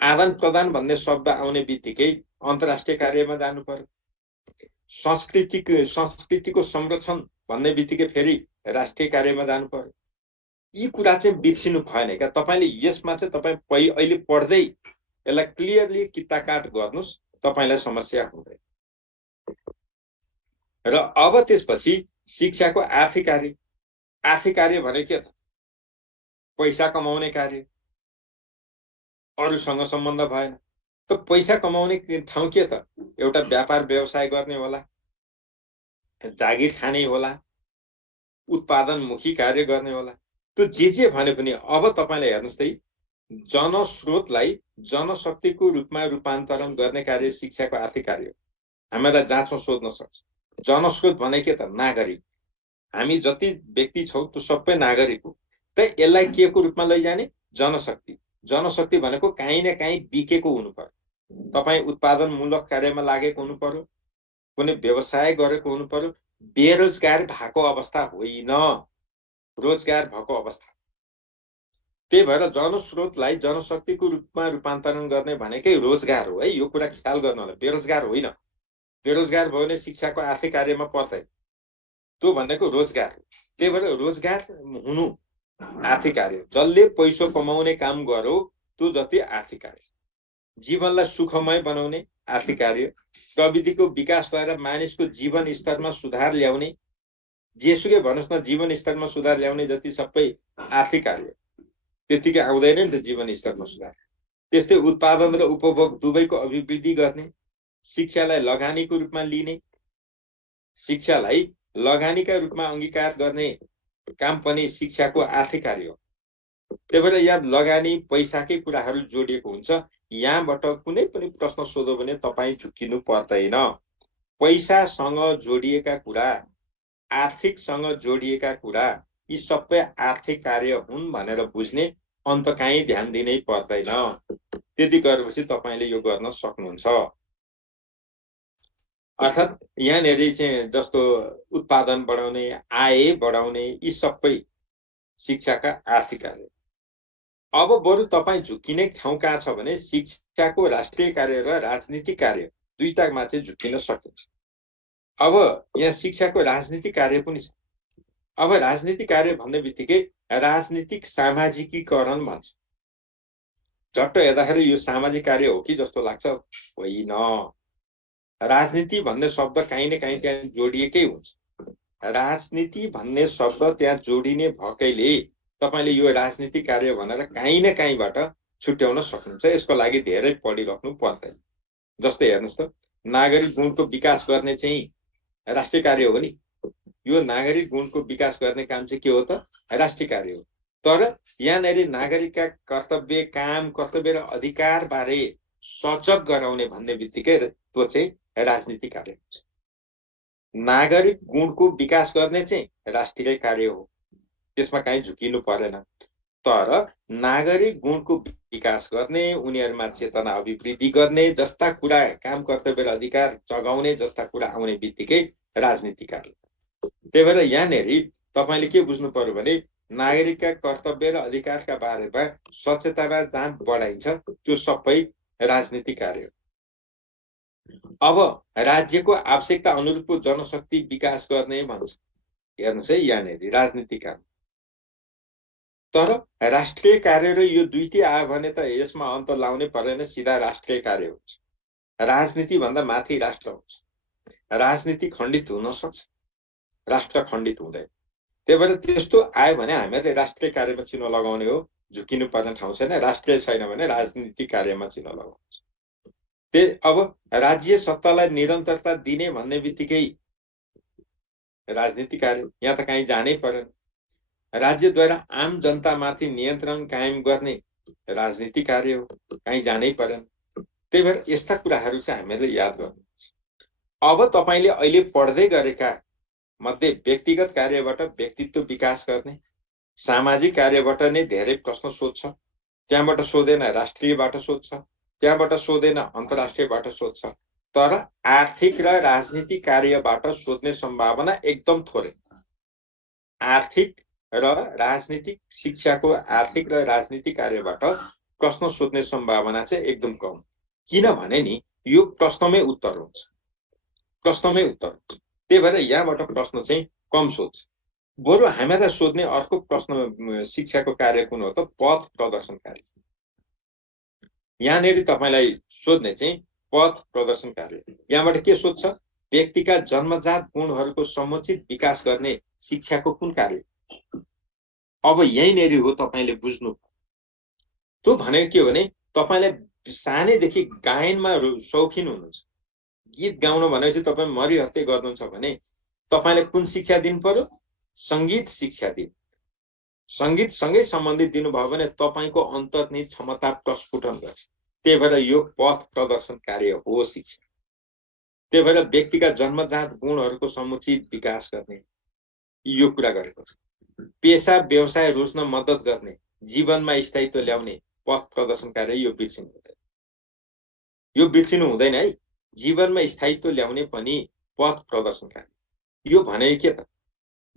आदान प्रदान भन्ने शब्द आउने बित्तिकै अन्तर्राष्ट्रिय कार्यमा जानु पर्यो। संस्कृतिको संरक्षण भन्ने बित्तिकै फेरि राष्ट्रिय कार्यमा जानु पर्यो। यी कुरा चाहिँ बिर्सिनु भएन क्या। तपाईले यसमा चाहिँ तपाई अहिले पढ्दै यसलाई क्लियरली किताकाट गर्नुस्, तपाईलाई समस्या हुँदैन। र अब त्यसपछि शिक्षाको आर्थिक कार्य। आर्थिक कार्य भने के त? पैसा कमाउने कार्य। अरूसँग सम्बन्ध भएन। त पैसा कमाउने ठाउँ के त? एउटा व्यापार व्यवसाय गर्ने होला, जागिर खाने होला, उत्पादनमुखी कार्य गर्ने होला। त्यो जे भने पनि अब तपाईलाई हेर्नुस् त, जनस्रोतलाई जनशक्तिको रूपमा रूपान्तरण गर्ने कार्य शिक्षाको आर्थिक कार्य हो। हामीलाई जाँचमा सोध्न सक्छ। जनस्रोत भने के त? नागरिक। हामी जति व्यक्ति छौं त्यो सबै नागरिक हो। त यसलाई के को रूपमा लैजाने? जनशक्ति। जनशक्ति भनेको काहीँ न काहीँ बिकेको हुनु पर्यो। तपाईँ उत्पादनमूलक कार्यमा लागेको हुनु पर्यो, कुनै व्यवसाय गरेको हुनु पर्यो, बेरोजगार भएको अवस्था होइन, रोजगार भएको अवस्था। त्यही भएर जनस्रोतलाई जनशक्तिको रूपमा रूपान्तरण गर्ने भनेकै रोजगार हो है। यो कुरा ख्याल गर्नु होला, बेरोजगार होइन। बेरोजगार भयो भने शिक्षाको आर्थिक कार्यमा पर्दैन, त्यो भनेको रोजगार हो। त्यही भएर रोजगार हुनु आर्थिक कार्य, जसले पैसो कमाउने काम गर्यो त्यो जति आर्थिक कार्य, जीवनलाई सुखमय बनाउने आर्थिक कार्य, प्रविधिको विकासद्वारा मानिसको जीवन स्तरमा सुधार ल्याउने, जेसुकै भन्नुहोस् न, जीवन स्तरमा सुधार ल्याउने जति सबै आर्थिक कार्य, त्यतिकै आउँदैन नि त जीवन स्तरमा सुधार। त्यस्तै उत्पादन र उपभोग दुवैको अभिवृद्धि गर्ने, शिक्षालाई लगानीको रूपमा लिने, शिक्षालाई लगानीका रूपमा अंगीकार गर्ने काम पनि शिक्षाको आर्थिक कार्य हो। त्यही भएर यहाँ लगानी पैसाकै कुराहरू जोडिएको हुन्छ। यहाँबाट कुनै पनि प्रश्न सोध्यो भने तपाईँ झुक्किनु पर्दैन। पैसासँग जोडिएका कुरा, आर्थिकसँग जोडिएका कुरा, यी सबै आर्थिक कार्य हुन् भनेर बुझ्ने, अन्त काहीँ ध्यान दिनै पर्दैन। त्यति गरेपछि तपाईले यो गर्न सक्नुहुन्छ। अर्थात् यहाँनेरि चाहिँ जस्तो उत्पादन बढाउने, आय बढाउने, यी सबै शिक्षाका आर्थिक कार्य। अब बरु तपाईँ झुक्किने ठाउँ कहाँ छ भने शिक्षाको राष्ट्रिय कार्य र राजनीतिक कार्य दुईटामा चाहिँ झुक्किन सकिन्छ। अब यहाँ शिक्षाको राजनीतिक कार्य पनि छ। अब राजनीतिक कार्य भन्ने बित्तिकै राजनीतिक सामाजिकीकरण भन्छ। झट्ट हेर्दाखेरि यो सामाजिक कार्य हो कि जस्तो लाग्छ, होइन। राजनीति भन्ने शब्द काहीँ न काहीँ त्यहाँ जोडिएकै हुन्छ। राजनीति भन्ने शब्द त्यहाँ जोडिने भएकैले तपाईले यो राजनीतिक कार्य भनेर काहीँ न काहीँबाट छुट्याउन सक्नुहुन्छ। यसको लागि धेरै पढिराख्नु पर्दैन। जस्तै हेर्नुस् त, नागरिक गुणको विकास गर्ने चाहिँ राष्ट्रिय कार्य हो नि। यो नागरिक गुणको विकास गर्ने काम चाहिँ के हो त? राष्ट्रिय कार्य हो। तर यहाँनेरि नागरिकका कर्तव्य, काम, कर्तव्य र अधिकार बारे सचेत गराउने भन्ने बित्तिकै त्यो चाहिँ राजनीतिक कार्य हुन्छ। नागरिक गुणको विकास गर्ने चाहिँ राष्ट्रिय कार्य हो, त्यसमा काहीँ झुकिनु पर्दैन। तर नागरिक गुणको विकास गर्ने, उनीहरुमा चेतना अभिवृद्धि गर्ने जस्ता कुरा, काम, कर्तव्य र अधिकार जगाउने जस्ता कुरा आउने बित्तिकै राजनीतिक कार्य। त्यही भएर यहाँनेरि तपाईले के बुझ्नु पर्यो भने नागरिकका कर्तव्य र अधिकारका बारेमा सचेतना जहाँ बढाइन्छ त्यो सबै राजनीतिक कार्य हो। अब राज्यको आवश्यकता अनुरूपको जनशक्ति विकास गर्ने भन्छ। हेर्नुस् है, यहाँनेरि राजनीतिक कार्य। तर राष्ट्रिय कार्य र यो दुईटै आयो भने त यसमा अन्त लाउनै पर्दैन, सिधा राष्ट्रिय कार्य हुन्छ। राजनीति भन्दा माथि राष्ट्र हुन्छ। राजनीति खण्डित हुन सक्छ, राष्ट्र खण्डित हुँदैन। त्यही भएर त्यस्तो आयो भने हामीले राष्ट्रिय कार्यमा चिन्ह लगाउने हो, झुकिनु पर्ने ठाउँ छैन। राष्ट्रिय छैन भने राजनीतिक कार्यमा चिन्ह लगाउनुपर्छ। अब राज्य सत्तालाई निरन्तरता दिने भन्ने बित्तिकै राजनीतिक कार्य, यहाँ त कहीँ जानै पर्दैन। राज्यद्वारा आम जनतामाथि नियन्त्रण कायम गर्ने राजनीतिक कार्य हो, कहीँ जानै पर्दैन। त्यही भएर यस्ता कुराहरू चाहिँ हामीले याद गर्नुपर्छ। अब तपाईले अहिले पढ्दै गरेका मध्ये व्यक्तिगत कार्यबाट व्यक्तित्व विकास गर्ने, सामाजिक कार्यबाट नै धेरै प्रश्न सोध्छ। त्यहाँबाट सोधेन राष्ट्रियबाट सोध्छ, त्यहाँबाट सोधेन अन्तर्राष्ट्रियबाट सोध्छ। तर आर्थिक र राजनीतिक कार्यबाट सोध्ने सम्भावना एकदम थोरै। आर्थिक र राजनीतिक शिक्षाको आर्थिक र राजनीतिक कार्यबाट प्रश्न सोध्ने सम्भावना चाहिँ एकदम कम। किनभने नि यो प्रश्नमै उत्तर हुन्छ, प्रश्नमै उत्तर हुन्छ। त्यही भएर यहाँबाट प्रश्न चाहिँ कम सोध्छ। बरु हामीलाई सोध्ने अर्को प्रश्न शिक्षाको कार्य कुन हो त? पथ प्रदर्शन कार्य। यहाँनेरि तपाईलाई सोध्ने चाहिँ पथ प्रदर्शन कार्य। यहाँबाट के सोध्छ? व्यक्तिका जन्मजात गुणहरूको समुचित विकास गर्ने शिक्षाको कुन कार्य? अब यहीँनेरि हो तपाईले बुझ्नु। त्यो भनेको के हो भने तपाईलाई सानैदेखि गायनमा शौखिन हुनुहुन्छ, गीत गाउन भनेपछि तपाईँ मरिहत्ते गर्नुहुन्छ भने तपाईले कुन शिक्षा दिनु पर्यो? संगीत शिक्षा दिनु। संगीतसँगै सम्बन्धित दिनुभयो भने तपाईको अन्तर्निहित क्षमता प्रस्फुटन गर्छ। त्यही भएर यो पथ प्रदर्शन कार्य हो शिक्षा। त्यही भएर व्यक्तिका जन्मजात गुणहरूको समुचित विकास गर्ने यो कुरा गरेको छ। पेसा व्यवसाय रोज्न मद्दत गर्ने, जीवनमा स्थायित्व ल्याउने पथ प्रदर्शन कार्य यो बिर्सिनु हुँदैन। यो बिर्सिनु हुँदैन है। जीवनमा स्थायित्व ल्याउने पनि पथ प्रदर्शन कार्य। यो भने के त,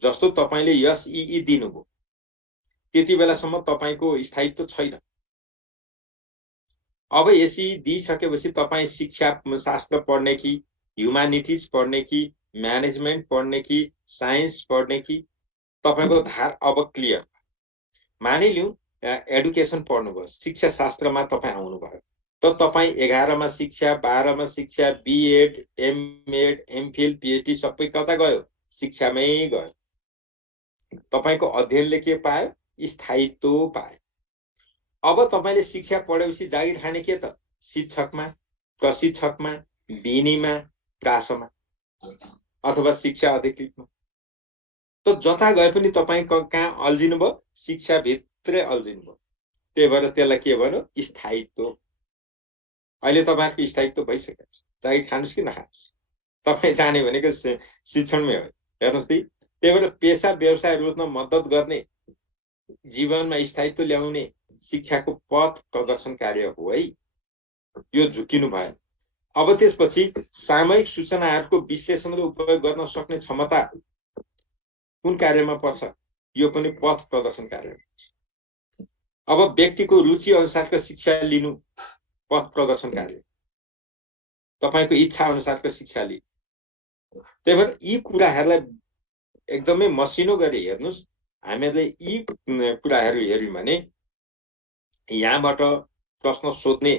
जस्तो तपाईले यस यी दिनुभयो, त्यति बेलासम्म तपाईको स्थायित्व छैन। अब यसी दिइसकेपछि तपाईँ शिक्षा शास्त्र पढ्ने कि, ह्युमानिटिज पढ्ने कि, म्यानेजमेन्ट पढ्ने कि, साइन्स पढ्ने कि, तपाईको धार अब क्लियर। मानिलिउँ एडुकेसन पढ्नुभयो, शिक्षा शास्त्रमा तपाईँ आउनुभयो, त तपाईँ 11 मा शिक्षा, 12 मा शिक्षा, बिएड, एमएड, एमफिल, पिएचडी सबै कता गयो? शिक्षामै गयो। तपाईको अध्ययनले के पायो? स्थायित्व पायो। अब तपाईले शिक्षा पढेपछि जागिर खाने के त? शिक्षकमा, प्रशिक्षकमा, बिनीमा, प्रासमा अथवा शिक्षा अधिकृतमा। त जता गए पनि तपाईँ कहाँ अल्झिनु भयो? शिक्षाभित्रै अल्झिनु भयो। त्यही भएर त्यसलाई के भन्यो? स्थायित्व। अहिले तपाईँको स्थायित्व भइसकेको छ। जागिर खानुस् कि नखानुस्, तपाईँ जाने भनेको शिक्षणमै हो। हेर्नुहोस् ती। त्यही भएर पेसा व्यवसाय रोज्न मद्दत गर्ने, जीवनमा स्थायित्व ल्याउने शिक्षाको पथ प्रदर्शन कार्य हो है। यो झुकिनु भएन। अब त्यसपछि सामयिक सूचनाहरूको विश्लेषण र उपयोग गर्न सक्ने क्षमता कुन कार्यमा पर्छ? यो पनि पथ प्रदर्शन कार्य हो। अब व्यक्तिको रुचि अनुसारको शिक्षा लिनु पथ प्रदर्शन कार्य, तपाईको इच्छा अनुसारको शिक्षा लिनु। त्यही भएर यी कुराहरूलाई एकदमै मसिनो गरी हेर्नुस्। हामीले यी कुराहरू हेर्यौं भने यहाँबाट प्रश्न सोध्ने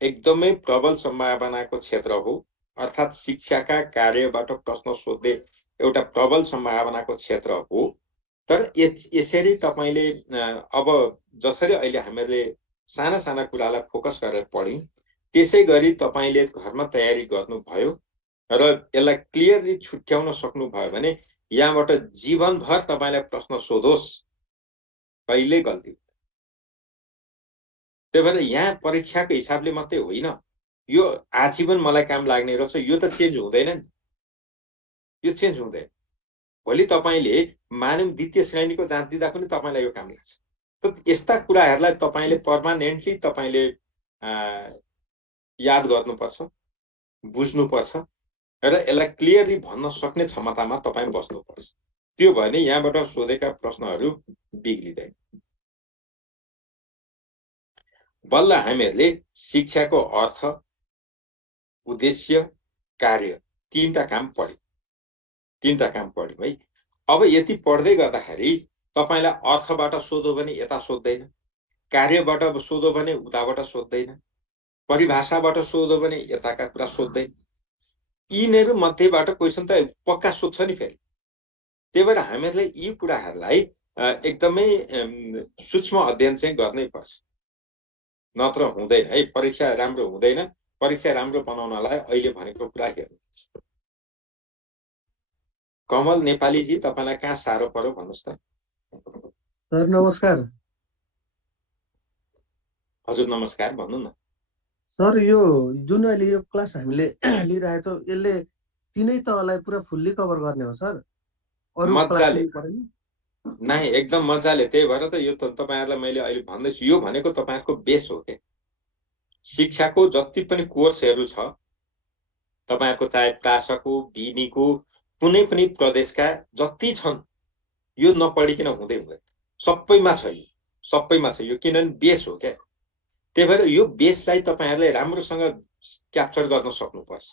एकदमै प्रबल सम्भावनाको क्षेत्र हो। अर्थात् शिक्षाका कार्यबाट प्रश्न सोध्ने एउटा प्रबल सम्भावनाको क्षेत्र हो। तर यसरी तपाईले अब जसरी अहिले हामीले साना साना कुरालाई फोकस गरेर पढ्यौं, त्यसै गरी तपाईले घरमा तयारी गर्नुभयो र यसलाई क्लियरली छुट्याउन सक्नुभयो भने यहाँबाट जीवनभर तपाईलाई प्रश्न सोधोस्, कहिल्यै गल्ती। त्यही भएर यहाँ परीक्षाको हिसाबले मात्रै होइन, यो आजीवन मलाई काम लाग्ने रहेछ, यो त चेन्ज हुँदैन नि। यो चेन्ज हुँदैन। भोलि तपाईले मानव द्वितीय श्रेणीको जाँच दिँदा पनि तपाईलाई यो काम लाग्छ। त यस्ता कुराहरूलाई तपाईले पर्मानेन्टली तपाईले याद गर्नुपर्छ, बुझ्नुपर्छ र यसलाई क्लियरली भन्न सक्ने क्षमतामा तपाईँ बस्नुपर्छ। त्यो भने यहाँबाट सोधेका प्रश्नहरू बिग्रिँदैन। बल्ल हामीहरूले शिक्षाको अर्थ, उद्देश्य, कार्य तीनटा काम पढ्यौं है। अब यति पढ्दै गर्दाखेरि तपाईलाई अर्थबाट सोधो भने यता सोध्दैन, कार्यबाट सोधो भने उताबाट सोध्दैन, परिभाषाबाट सोधो भने यताका कुरा सोध्दैन। यिनीहरू मध्येबाट क्वेसन त पक्का सोध्छ नि फेरि। त्यही भएर हामीहरूले यी कुराहरूलाई एकदमै सूक्ष्म अध्ययन चाहिँ गर्नै पर्छ, नत्र हुँदैन है। परीक्षा राम्रो हुँदैन। परीक्षा राम्रो बनाउनलाई अहिले भनेको कुरा हेर्नु। कमल नेपालीजी, तपाईलाई कहाँ साह्रो पर्यो भन्नुस् त। सर नमस्कार। हजुर नमस्कार, भन्नु न। सर यो जुन अहिले यो क्लास हामीले लिइरहेको छौँ, यसले तीनै तहलाई पुरा फुल्ली कभर गर्ने हो सर? अरु क्लास लिनु पर्दैन? नै, एकदम मजाले। त्यही भएर त यो तपाईहरुलाई मैले अहिले भन्दैछु, यो भनेको तपाईहरुको बेस हो के। शिक्षाको जति पनि कोर्सहरू छ, तपाईहरुको चाहे प्रासको, बिनीको, कुनै पनि प्रदेशका जति छन्, यो नपढिकिन हुँदैन। सबैमा छ यो, सबैमा छ यो, किनभने बेस हो क्या। त्यही भएर यो बेसलाई तपाईहरुले राम्रोसँग क्याप्चर गर्न सक्नुपर्छ।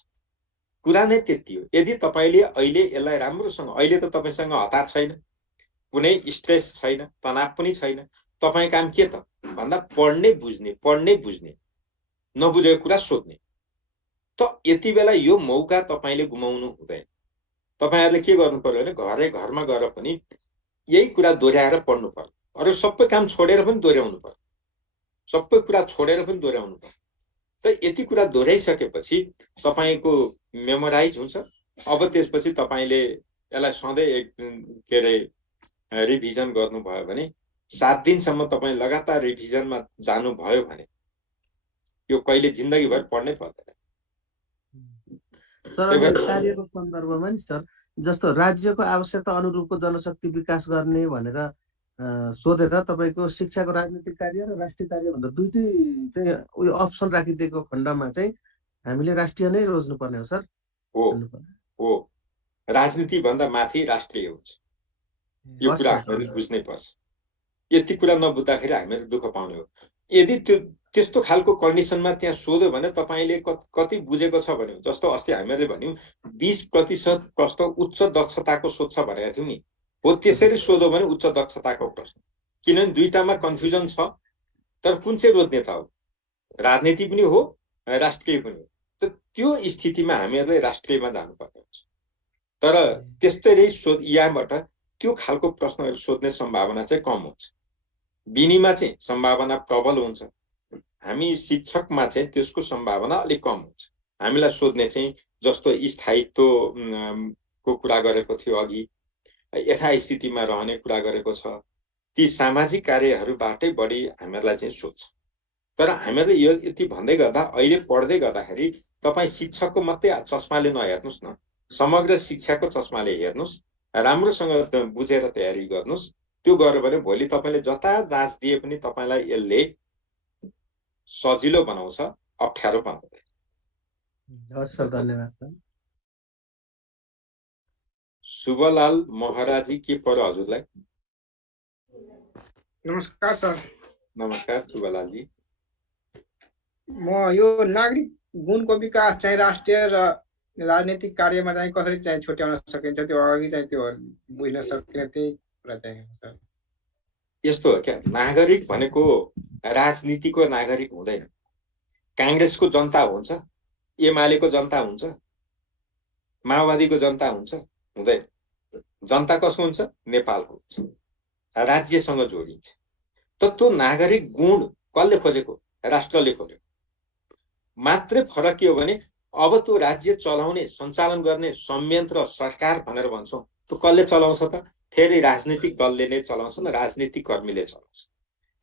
कुरा नै त्यति हो। यदि तपाईले अहिले यसलाई राम्रोसँग, अहिले त तपाईसँग हतार छैन, कुनै स्ट्रेस छैन, तनाव पनि छैन, तपाई काम के त भन्दा पढ्ने बुझ्ने, नबुझेको कुरा सोध्ने। त यति बेला यो मौका तपाईले गुमाउनु हुँदैन। तपाईहरुले के गर्नु पर्यो भने घरमा गएर पनि यही कुरा दोहोर्याएर पढ्नु पर्यो। अरु सबै काम छोडेर पनि दोहोर्याउनु पर्यो, सबै कुरा छोडेर पनि दोहोर्याउनु पर्यो। त यति कुरा दोहोर्याइसकेपछि तपाईको मेमोराइज हुन्छ। अब त्यसपछि तपाईले यसलाई सधैँ के अरे रिभिजन गर्नुभयो भने 7 दिनसम्म तपाईँ लगातार रिभिजनमा जानुभयो भने यो कहिले जिन्दगीभर पढ्नै पर्दैन। सर अब कार्यको सन्दर्भमा नि सर, जस्तो राज्यको आवश्यकता अनुरूपको जनशक्ति विकास गर्ने भनेर सोधेर तपाईँको शिक्षाको राजनीतिक कार्य र राष्ट्रिय कार्य भनेर दुईटै चाहिँ उयो अप्सन राखिदिएको खण्डमा चाहिँ हामीले राष्ट्रिय नै रोज्नुपर्ने हो सर? हो, राजनीति भन्दा माथि राष्ट्रिय हुन्छ। यो कुरा हामीले बुझ्नै पर्छ। यति कुरा नबुझ्दाखेरि हामीले दुःख पाउने हो। यदि त्यस्तो खालको कन्डिसनमा त्यहाँ सोध्यो भने तपाईले कति बुझेको छ भने, जस्तो अस्ति हामीले भन्यौं 20% प्रश्न उच्च दक्षताको सोध्छ भनेका थियौं नि, हो त्यसरी सोध्यो भने उच्च दक्षताको प्रश्न। किनभने दुईटामा कन्फ्युजन छ, तर कुन चाहिँ रोज्ने त हो? राजनीति पनि हो, राष्ट्रिय पनि हो। त त्यो स्थितिमा हामीहरूले राष्ट्रियमा जानुपर्ने हुन्छ। तर त्यस्तै यहाँबाट त्यो खालको प्रश्नहरू सोध्ने सम्भावना चाहिँ कम हुन्छ। बिनीमा चाहिँ सम्भावना प्रबल हुन्छ। हामी शिक्षकमा चाहिँ त्यसको सम्भावना अलिक कम हुन्छ। हामीलाई सोध्ने चाहिँ जस्तो स्थायित्वको कुरा गरेको थियो अघि, यथास्थितिमा रहने कुरा गरेको छ, ती सामाजिक कार्यहरूबाटै बढी हामीहरूलाई चाहिँ सोध्छ। तर हामीहरूले यो यति भन्दै गर्दा अहिले पढ्दै गर्दाखेरि तपाई शिक्षकको मात्रै चस्माले नहेर्नुस् न, समग्र शिक्षाको चस्माले हेर्नुस्, राम्रोसँग बुझेर तयारी गर्नुस्। त्यो गर्यो भने भोलि तपाईले जता जाँच दिए पनि तपाईलाई यसले सजिलो बनाउँछ, अप्ठ्यारो बनाउँदैन। हस् सर, धन्यवाद। शुभलाल महराजी के पर्यो हजुरलाई? नमस्कार सर। नमस्कार शुभलालजी। म यो नागरिक गुणको विकास चाहिँ राष्ट्रिय र राजनीतिक कार्यमा चाहिँ कसरी चाहिँ छुट्याउन सकिन्छ, त्यो अघि चाहिँ त्यो बुझ्न सकिने त्यही कुरा चाहिँ सर। यस्तो हो क्या, नागरिक भनेको राजनीतिको नागरिक हुँदैन। कांग्रेसको जनता हुन्छ, एमालेको जनता हुन्छ, माओवादीको जनता हुन्छ, हुँदैन। जनता कसको हुन्छ? नेपालको हुन्छ, राज्यसँग जोडिन्छ। त त्यो नागरिक गुण कसले खोजेको? राष्ट्रले खोजेको। मात्रै फरक के हो भने अब त्यो राज्य चलाउने, सञ्चालन गर्ने संयन्त्र सरकार भनेर भन्छौं, त्यो कसले चलाउँछ त? फेरि राजनीतिक दलले नै चलाउँछ, राजनीतिक कर्मीले चलाउँछ।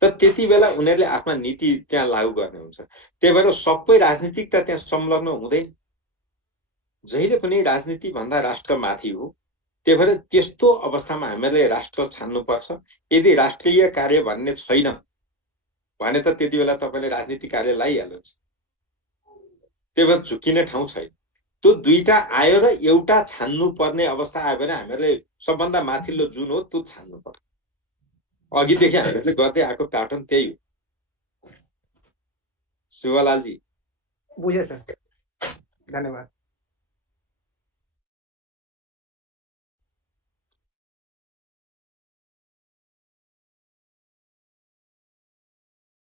त त्यति बेला उनीहरूले आफ्ना नीति त्यहाँ लागू गर्ने हुन्छ। त्यही भएर सबै राजनीतिक त त्यहाँ संलग्न हुँदैन। जहिले पनि राजनीति भन्दा राष्ट्र माथि हो। त्यही भएर त्यस्तो अवस्थामा हामीले राष्ट्र छान्नुपर्छ। यदि राष्ट्रिय कार्य भन्ने छैन भने त त्यति बेला तपाईले राजनीतिक कार्य लाइहाल्नुहुन्छ। त्यही भएर झुकिने ठाउँ छैन। त्यो दुईटा आयो र एउटा छान्नु पर्ने अवस्था आयो भने हामीले सबभन्दा माथिल्लो जुन हो त्यो छान्नु पर्छ। अघिदेखि हामीले गर्दै आएको प्याटर्न त्यही हो। शिवलालजी बुझे सर, धन्यवाद।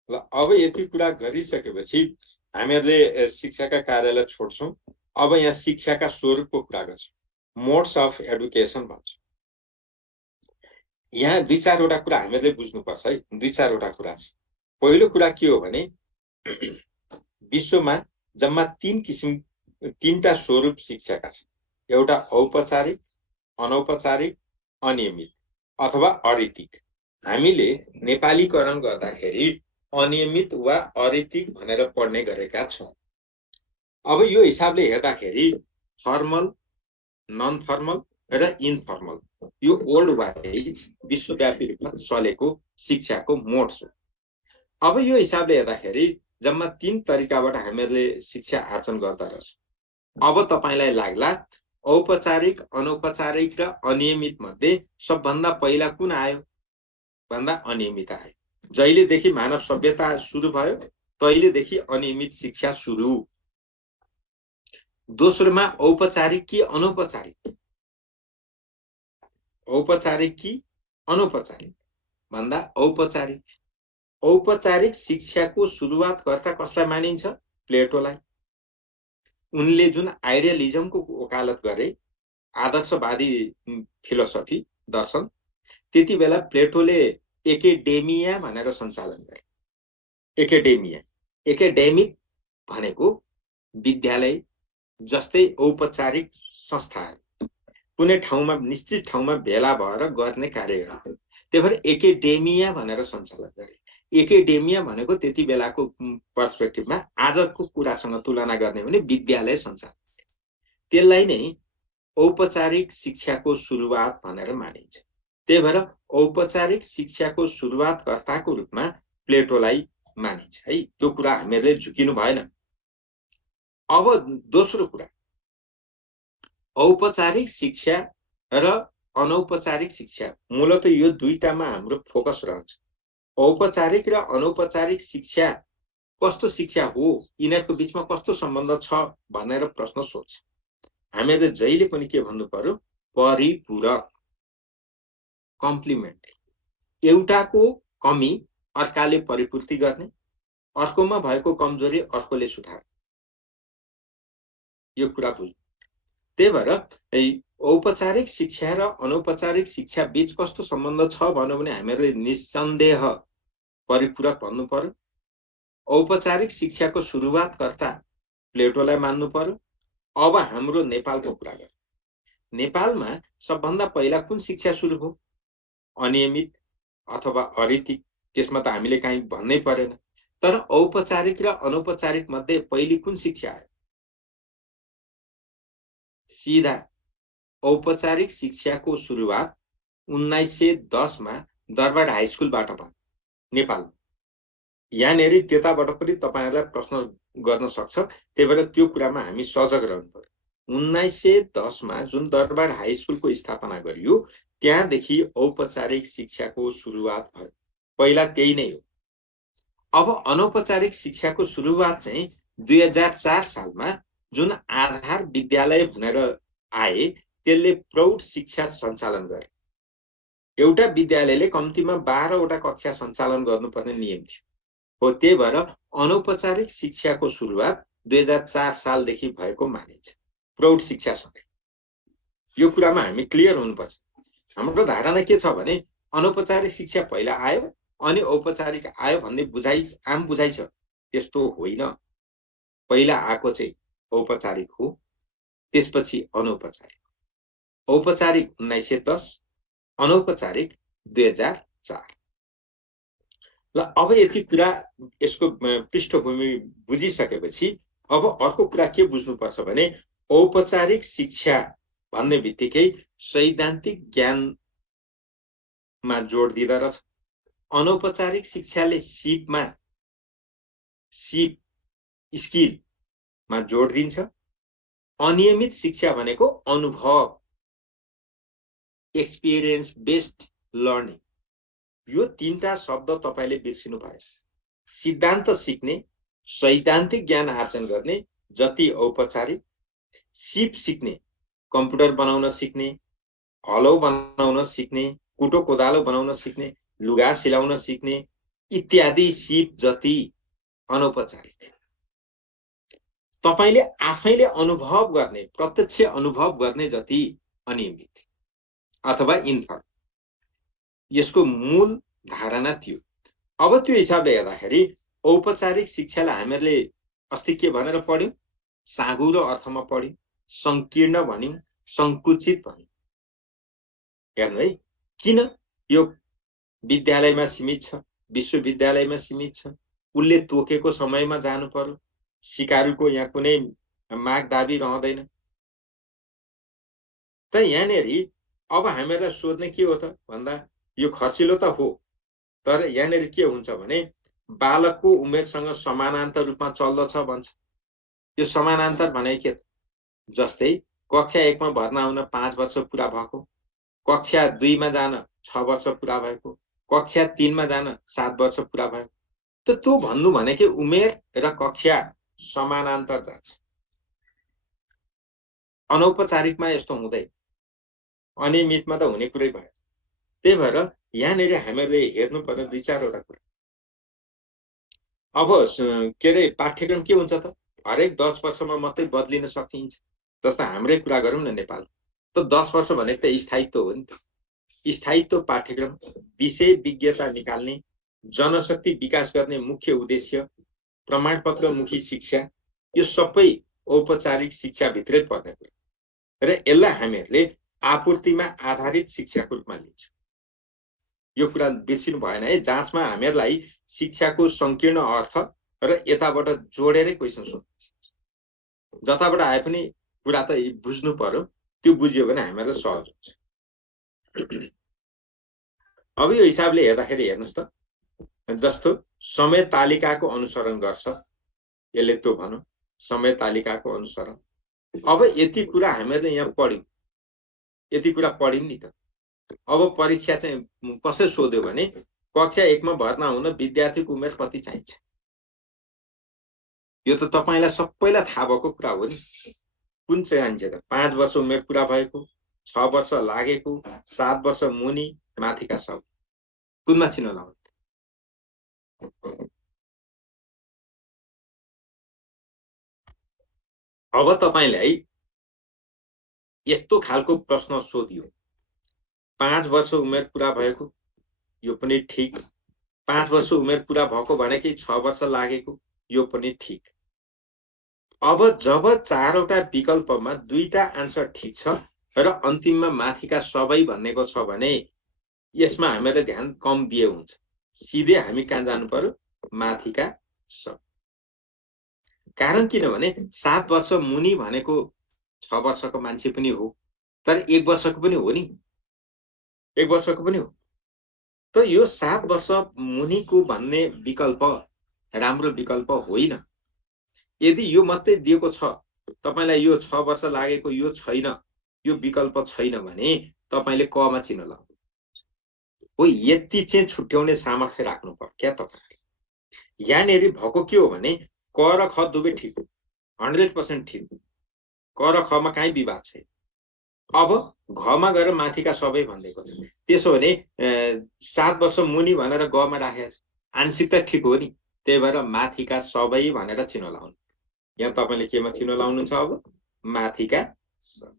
ल अब यति कुरा गरिसकेपछि हामीहरूले शिक्षाका कार्यलाई छोड्छौं। अब यहाँ शिक्षाका स्वरूपको कुरा गर्छौं, मोड्स अफ एडुकेसन भन्छ। यहाँ दुई चारवटा कुरा हामीहरूले बुझ्नुपर्छ है। दुई चारवटा कुरा छ। पहिलो कुरा के हो भने विश्वमा जम्मा तीनटा स्वरूप शिक्षाका छन्। एउटा औपचारिक, अनौपचारिक, अनियमित अथवा अरैतिक। हामीले नेपालीकरण गर्दाखेरि अनियमित वा अरैतिक भनेर पढ्ने गरेका छौं। अब यो हिसाबले हेर्दाखेरि फर्मल, नन फर्मल र इनफर्मल यो ओल्ड वाइज विश्वव्यापी रूपमा चलेको शिक्षाको मोड हो। अब यो हिसाबले हेर्दाखेरि जम्मा 3 तरिकाबाट हामीले शिक्षा आर्जन गर्दा रहेछौं। अब तपाईलाई लाग्ला औपचारिक, अनौपचारिक र अनियमित मध्ये सबभन्दा पहिला कुन आयो भन्दा अनियमित आयो। जहिलेदेखि मानव सभ्यता सुरु भयो तहिलेदेखि अनियमित शिक्षा सुरु। दोस्रोमा औपचारिक कि अनौपचारिक? औपचारिक कि अनौपचारिक भन्दा औपचारिक। औपचारिक शिक्षाको सुरुवात गर्दा कसलाई मानिन्छ? प्लेटोलाई। उनले जुन आइडियलिजमको वकालत गरे, आदर्शवादी फिलोसफी दर्शन, त्यति बेला प्लेटोले एकेडेमिया भनेर सञ्चालन गरे। एकेडेमिया, एकाडेमिक भनेको विद्यालय जस्तै औपचारिक संस्थाहरू, कुनै ठाउँमा निश्चित ठाउँमा भेला भएर गर्ने कार्यहरू। त्यही भएर एकाडेमिया भनेर सञ्चालन गरे। एकाडेमिया भनेको त्यति बेलाको पर्सपेक्टिभमा आजको कुरासँग तुलना गर्ने भने विद्यालय सञ्चालन। त्यसलाई नै औपचारिक शिक्षाको सुरुवात भनेर मानिन्छ। त्यही भएर औपचारिक शिक्षाको सुरुवातकर्ताको रूपमा प्लेटोलाई मानिन्छ है। त्यो कुरा हामीहरूले झुकिनु भएन। अब दोस्रो कुरा, औपचारिक शिक्षा र अनौपचारिक शिक्षा, मूलत यो दुईटामा हाम्रो फोकस रहन्छ। औपचारिक र अनौपचारिक शिक्षा कस्तो शिक्षा हो, यिनीहरूको बीचमा कस्तो सम्बन्ध छ भनेर प्रश्न सोध्छ। हामीले जहिले पनि के भन्नु पर्यो, परिपूरक, कम्प्लिमेन्ट्री। एउटाको कमी अर्काले परिपूर्ति गर्ने, अर्कोमा भएको कमजोरी अर्कोले सुधार, यो कुरा बुझ्नु। त्यही भएर औपचारिक शिक्षा र अनौपचारिक शिक्षा बीच कस्तो सम्बन्ध छ भन्यो भने हामीले निस्सन्देह परिपूरक भन्नु पर्यो। औपचारिक शिक्षाको सुरुवातकर्ता प्लेटोलाई मान्नु पर्यो। अब हाम्रो नेपालको कुरा गरौँ। नेपालमा सबभन्दा पहिला कुन शिक्षा सुरु भयो? अनियमित अथवा अनैतिक, त्यसमा त हामीले कहीँ भन्नै परेन। तर औपचारिक र अनौपचारिक मध्ये पहिली कुन शिक्षा आयो? सीधा औपचारिक शिक्षाको सुरुवात 1910 मा दरबार हाई स्कुलबाट भयो नेपालमा। यहाँनिर त्यताबाट पनि तपाईहरुलाई प्रश्न गर्न सक्छ, त्यही भएर त्यो कुरामा हामी सजग रहनु पर्यो। 1910 मा जुन दरबार हाई स्कुलको स्थापना गरियो, त्यहाँदेखि औपचारिक शिक्षाको सुरुवात भयो। पहिला त्यही नै हो। अब अनौपचारिक शिक्षाको सुरुवात चाहिँ 2004 सालमा जुन आधार विद्यालय भनेर आए, त्यसले प्रौढ शिक्षा सञ्चालन गरे। एउटा विद्यालयले कम्तीमा 12 वटा कक्षा सञ्चालन गर्नुपर्ने नियम थियो। हो, त्यही भएर अनौपचारिक शिक्षाको सुरुवात 2004 सालदेखि भएको मानिन्छ, प्रौढ शिक्षासँगै। यो कुरामा हामी क्लियर हुनुपर्छ। हाम्रो धारणा के छ भने अनौपचारिक शिक्षा पहिला आयो अनि औपचारिक आयो भन्ने बुझाइ, आम बुझाइ छ। त्यस्तो होइन। पहिला आएको चाहिँ औपचारिक हो, त्यसपछि अनौपचारिक। औपचारिक 1910, अनौपचारिक 2004। ल अब यति कुरा, यसको पृष्ठभूमि बुझिसकेपछि अब अर्को कुरा के बुझ्नुपर्छ भने औपचारिक शिक्षा भन्ने बित्तिकै सैद्धान्तिक ज्ञानमा जोड दिँदो रहेछ। अनौपचारिक शिक्षाले स्किलमा जोड दिन्छ। अनियमित शिक्षा भनेको अनुभव, एक्सपिरियन्स बेस्ड लर्निङ। यो तीनटा शब्द तपाईले बिर्सिनु भएन। सिद्धान्त सिक्ने, सैद्धान्तिक ज्ञान आर्जन गर्ने जति औपचारिक, सिप सिक्ने, कम्प्युटर बनाउन सिक्ने, हलो बनाउन सिक्ने, कुटो कोदालो बनाउन सिक्ने, लुगा सिलाउन सिक्ने इत्यादि सिप जति अनौपचारिक। तपाईले आफैले अनुभव गर्ने, प्रत्यक्ष अनुभव गर्ने जति अनियमित अथवा इन्फर्म। यसको मूल धारणा थियो। अब त्यो हिसाबले हेर्दाखेरि औपचारिक शिक्षालाई हामीले अस्ति के भनेर पढ्यौं? साँघुरो अर्थमा पढ्यौं, संकीर्ण भन्यौं, संकुचित भन्यौं। हेर्नु है, किन यो विद्यालयमा सीमित छ, विश्वविद्यालयमा सीमित छ, उसले तोकेको समयमा जानु पर्यो, सिकारुको यहाँ कुनै माग दाबी रहँदैन। त यहाँनेरि अब हामीलाई सोध्ने के हो त भन्दा यो खर्चिलो त हो, तर यहाँनेरि के हुन्छ भने बालकको उमेरसँग समानान्तर रूपमा चल्दछ भन्छ। यो समानान्तर भने के त? जस्तै कक्षा 1 मा भर्ना हुन 5 वर्ष पुरा भएको, कक्षा 2 मा जान 6 वर्ष पुरा भएको, कक्षा 3 मा जान 7 वर्ष पुरा भएको। त त्यो भन्नु भनेको उमेर र कक्षा समानान्तर जान्छ। अनौपचारिकमा यस्तो हुँदैन, अनियमितमा त हुने कुरै भयो। त्यही भएर यहाँनिर हामीले हेर्नु पर्ने 2-4 कुरा। अब के रे पाठ्यक्रम के हुन्छ त? हरेक 10 वर्षमा मात्रै बदलिन सकिन्छ। जस्तो हाम्रै कुरा गरौँ न नेपाल, त 10 वर्ष भनेको त स्थायित्व हो नि त। स्थायित्व पाठ्यक्रम, विषय विज्ञता निकाल्ने, जनशक्ति विकास गर्ने मुख्य उद्देश्य, प्रमाणपत्रमुखी शिक्षा, यो सबै औपचारिक शिक्षा भित्रै पर्ने कुरा। र यसलाई हामीहरूले आपूर्तिमा आधारित शिक्षाको रूपमा लिन्छौँ। यो कुरा बिर्सिनु भएन है। जाँचमा हामीहरूलाई शिक्षाको संकीर्ण अर्थ र यताबाट जोडेरै क्वेशन सोध्छ। जताबाट आए पनि कुरा त बुझ्नु पर्यो। त्यो बुझ्यो भने हामीलाई सहज हुन्छ। अब यो हिसाबले हेर्दाखेरि हेर्नुस् त, जस्तो समय तालिकाको अनुसरण गर्छ, यसले त्यो भनौँ समय तालिकाको अनुसरण। अब यति कुरा हामीहरूले यहाँ पढ्यौँ, यति कुरा पढ्यौँ नि त। अब परीक्षा चाहिँ कसै सोध्यो भने कक्षा 1 मा भर्ना हुन विद्यार्थीको उमेर कति चाहिन्छ, यो त तपाईलाई सबैलाई थाहा भएको कुरा हो नि। कुन चाहिन्छ त? 5 वर्ष उमेर पुरा भएको, 6 वर्ष लागेको, 7 वर्ष मुनि, माथिका सब कुनमा चिनो लाउनु? अब तपाईलाई यस्तो खालको प्रश्न सोधियो, 5 वर्ष उमेर पुरा भएको, यो पनि ठीक। 5 वर्ष उमेर पुरा भएको भनेकै 6 वर्ष लागेको, यो पनि ठीक। अब जब 4वटा विकल्पमा 2टा आन्सर ठीक छ र अन्तिममा माथिका सबै भन्नेको छ भने यसमा हामीले ध्यान कम दिए हुन्छ। सिधै हामी कहाँ जानु पर्यो? माथिका सब। कारण किनभने 7 वर्ष मुनि भनेको 6 वर्षको मान्छे पनि हो, तर 1 वर्षको पनि हो नि, 1 वर्षको पनि हो। त यो 7 वर्ष मुनिको भन्ने विकल्प राम्रो विकल्प होइन। यदि यो मात्रै दिएको छ, तपाईलाई यो 6 वर्ष लागेको यो छैन, यो विकल्प छैन भने तपाईले कमा चिन्ह लाउनु हो। यति चाहिँ छुट्याउने सामर्थ्य राख्नु पर्यो क्या तपाईले। यहाँनेरि भएको के हो भने क र ख दुवै ठीक हो, 100% ठीक हो। क र खमा काहीँ विवाद छैन। अब घमा गएर माथिका सबै भन्दैको छ। त्यसो भने 7 वर्ष मुनि भनेर गमा राखेको छ, आंशिक त ठीक हो नि। त्यही भएर माथिका सबै भनेर चिन्ह लाउनु। यहाँ तपाईले केमा चिन्ह लाउनुहुन्छ? अब माथिका सब।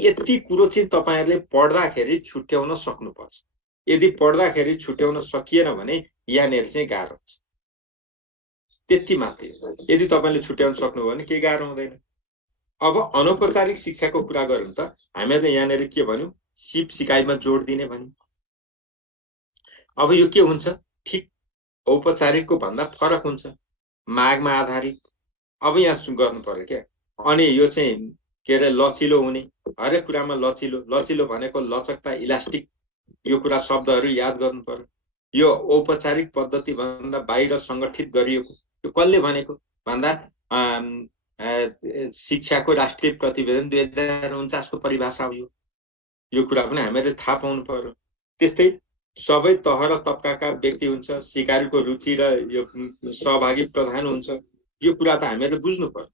यति कुरो चाहिँ तपाईहरुले पढ्दाखेरि छुट्याउन सक्नुपर्छ। यदि पढ्दाखेरि छुट्याउन सकिएन भने यहाँनेर चाहिँ गाह्रो हुन्छ। त्यति मात्रै हो। यदि तपाईले छुट्याउन सक्नुभयो भने केही गाह्रो हुँदैन। अब अनौपचारिक शिक्षाको कुरा गरौँ त, हामीहरूले यहाँनेर के भन्यौं? सिप सिकाइमा जोड दिने भन्यौं। अब यो के हुन्छ? ठीक औपचारिकको भन्दा फरक हुन्छ, मागमा आधारित। अब यहाँ गर्नु पर्यो क्या। अनि यो चाहिँ के अरे लचिलो हुने, हरेक कुरामा लचिलो। लचिलो भनेको लचकता, इलास्टिक, यो कुरा शब्दहरू याद गर्नु पर्यो। यो औपचारिक पद्धति भन्दा बाहिर संगठित गरिएको, यो कसले भनेको भन्दा शिक्षाको राष्ट्रिय प्रतिवेदन 2049 को परिभाषा हो। यो कुरा पनि हामीले थाहा पाउनु पर्यो। त्यस्तै सबै तह र तबकाका व्यक्ति हुन्छ, सिकारीको रुचि र यो सहभागी प्रधान हुन्छ, यो कुरा त हामीले बुझ्नु पर्यो।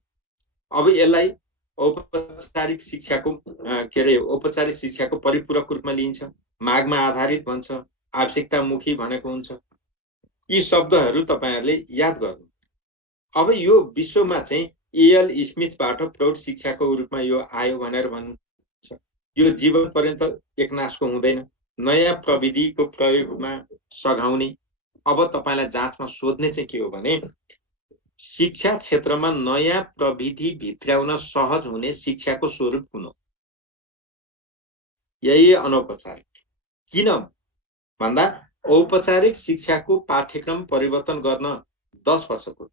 अब यसलाई औपचारिक शिक्षाको के अरे औपचारिक शिक्षाको परिपूरक रूपमा लिइन्छ, मागमा आधारित भन्छ, आवश्यकतामुखी भनेको हुन्छ। यी शब्दहरू तपाईहरुले याद गर्नु। अब यो विश्वमा चाहिँ एएल स्मिथबाट प्रौढ शिक्षाको रूपमा यो आयो भनेर भन्छ। यो जीवन पर्यन्त एकनासको हुँदैन, नयाँ प्रविधिको प्रयोगमा सघाउने। अब तपाईलाई जाँचमा सोध्ने चाहिँ के हो भने शिक्षा क्षेत्रमा नयाँ प्रविधि भित्र्याउन सहज हुने शिक्षाको स्वरूप कुन हो? यही अनौपचारिक। किन भन्दा औपचारिक शिक्षाको पाठ्यक्रम परिवर्तन गर्न 10 वर्षको,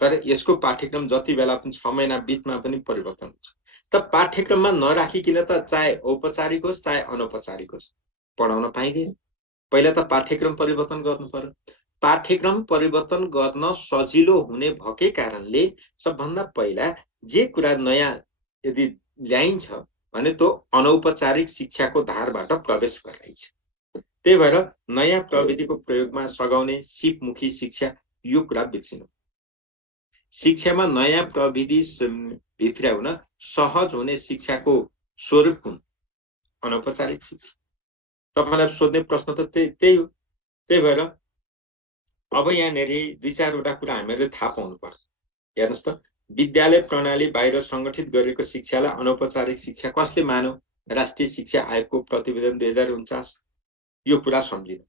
तर यसको पाठ्यक्रम जति बेला पनि 6 महिना बीचमा पनि परिवर्तन हुन्छ। त पाठ्यक्रममा नराखिकिन त चाहे औपचारिक होस् चाहे अनौपचारिक होस् पढाउन पाइँदैन। पहिला त पाठ्यक्रम परिवर्तन गर्नु पर्यो। पाठ्यक्रम परिवर्तन गर्न सजिलो हुने भएकै कारणले सबभन्दा पहिला जे कुरा नयाँ यदि ल्याइन्छ भने त्यो अनौपचारिक शिक्षाको धारबाट प्रवेश गराइन्छ। त्यही भएर नयाँ प्रविधिको प्रयोगमा सघाउने सिपमुखी शिक्षा, यो कुरा बिर्सिनु। शिक्षामा नयाँ प्रविधि भित्र्याउन सहज हुने शिक्षाको स्वरूप कुन? अनौपचारिक शिक्षा। तपाईलाई सोध्ने प्रश्न त त्यही हो। त्यही भएर अब यहाँनेर 2-4वटा कुरा हामीले थाहा पाउनु पर्छ। हेर्नुस् त, विद्यालय प्रणाली बाहिर संगठित गरेको शिक्षालाई अनौपचारिक शिक्षा कसले मान्यो? राष्ट्रिय शिक्षा आयोगको प्रतिवेदन 2049, यो कुरा सम्झिनु।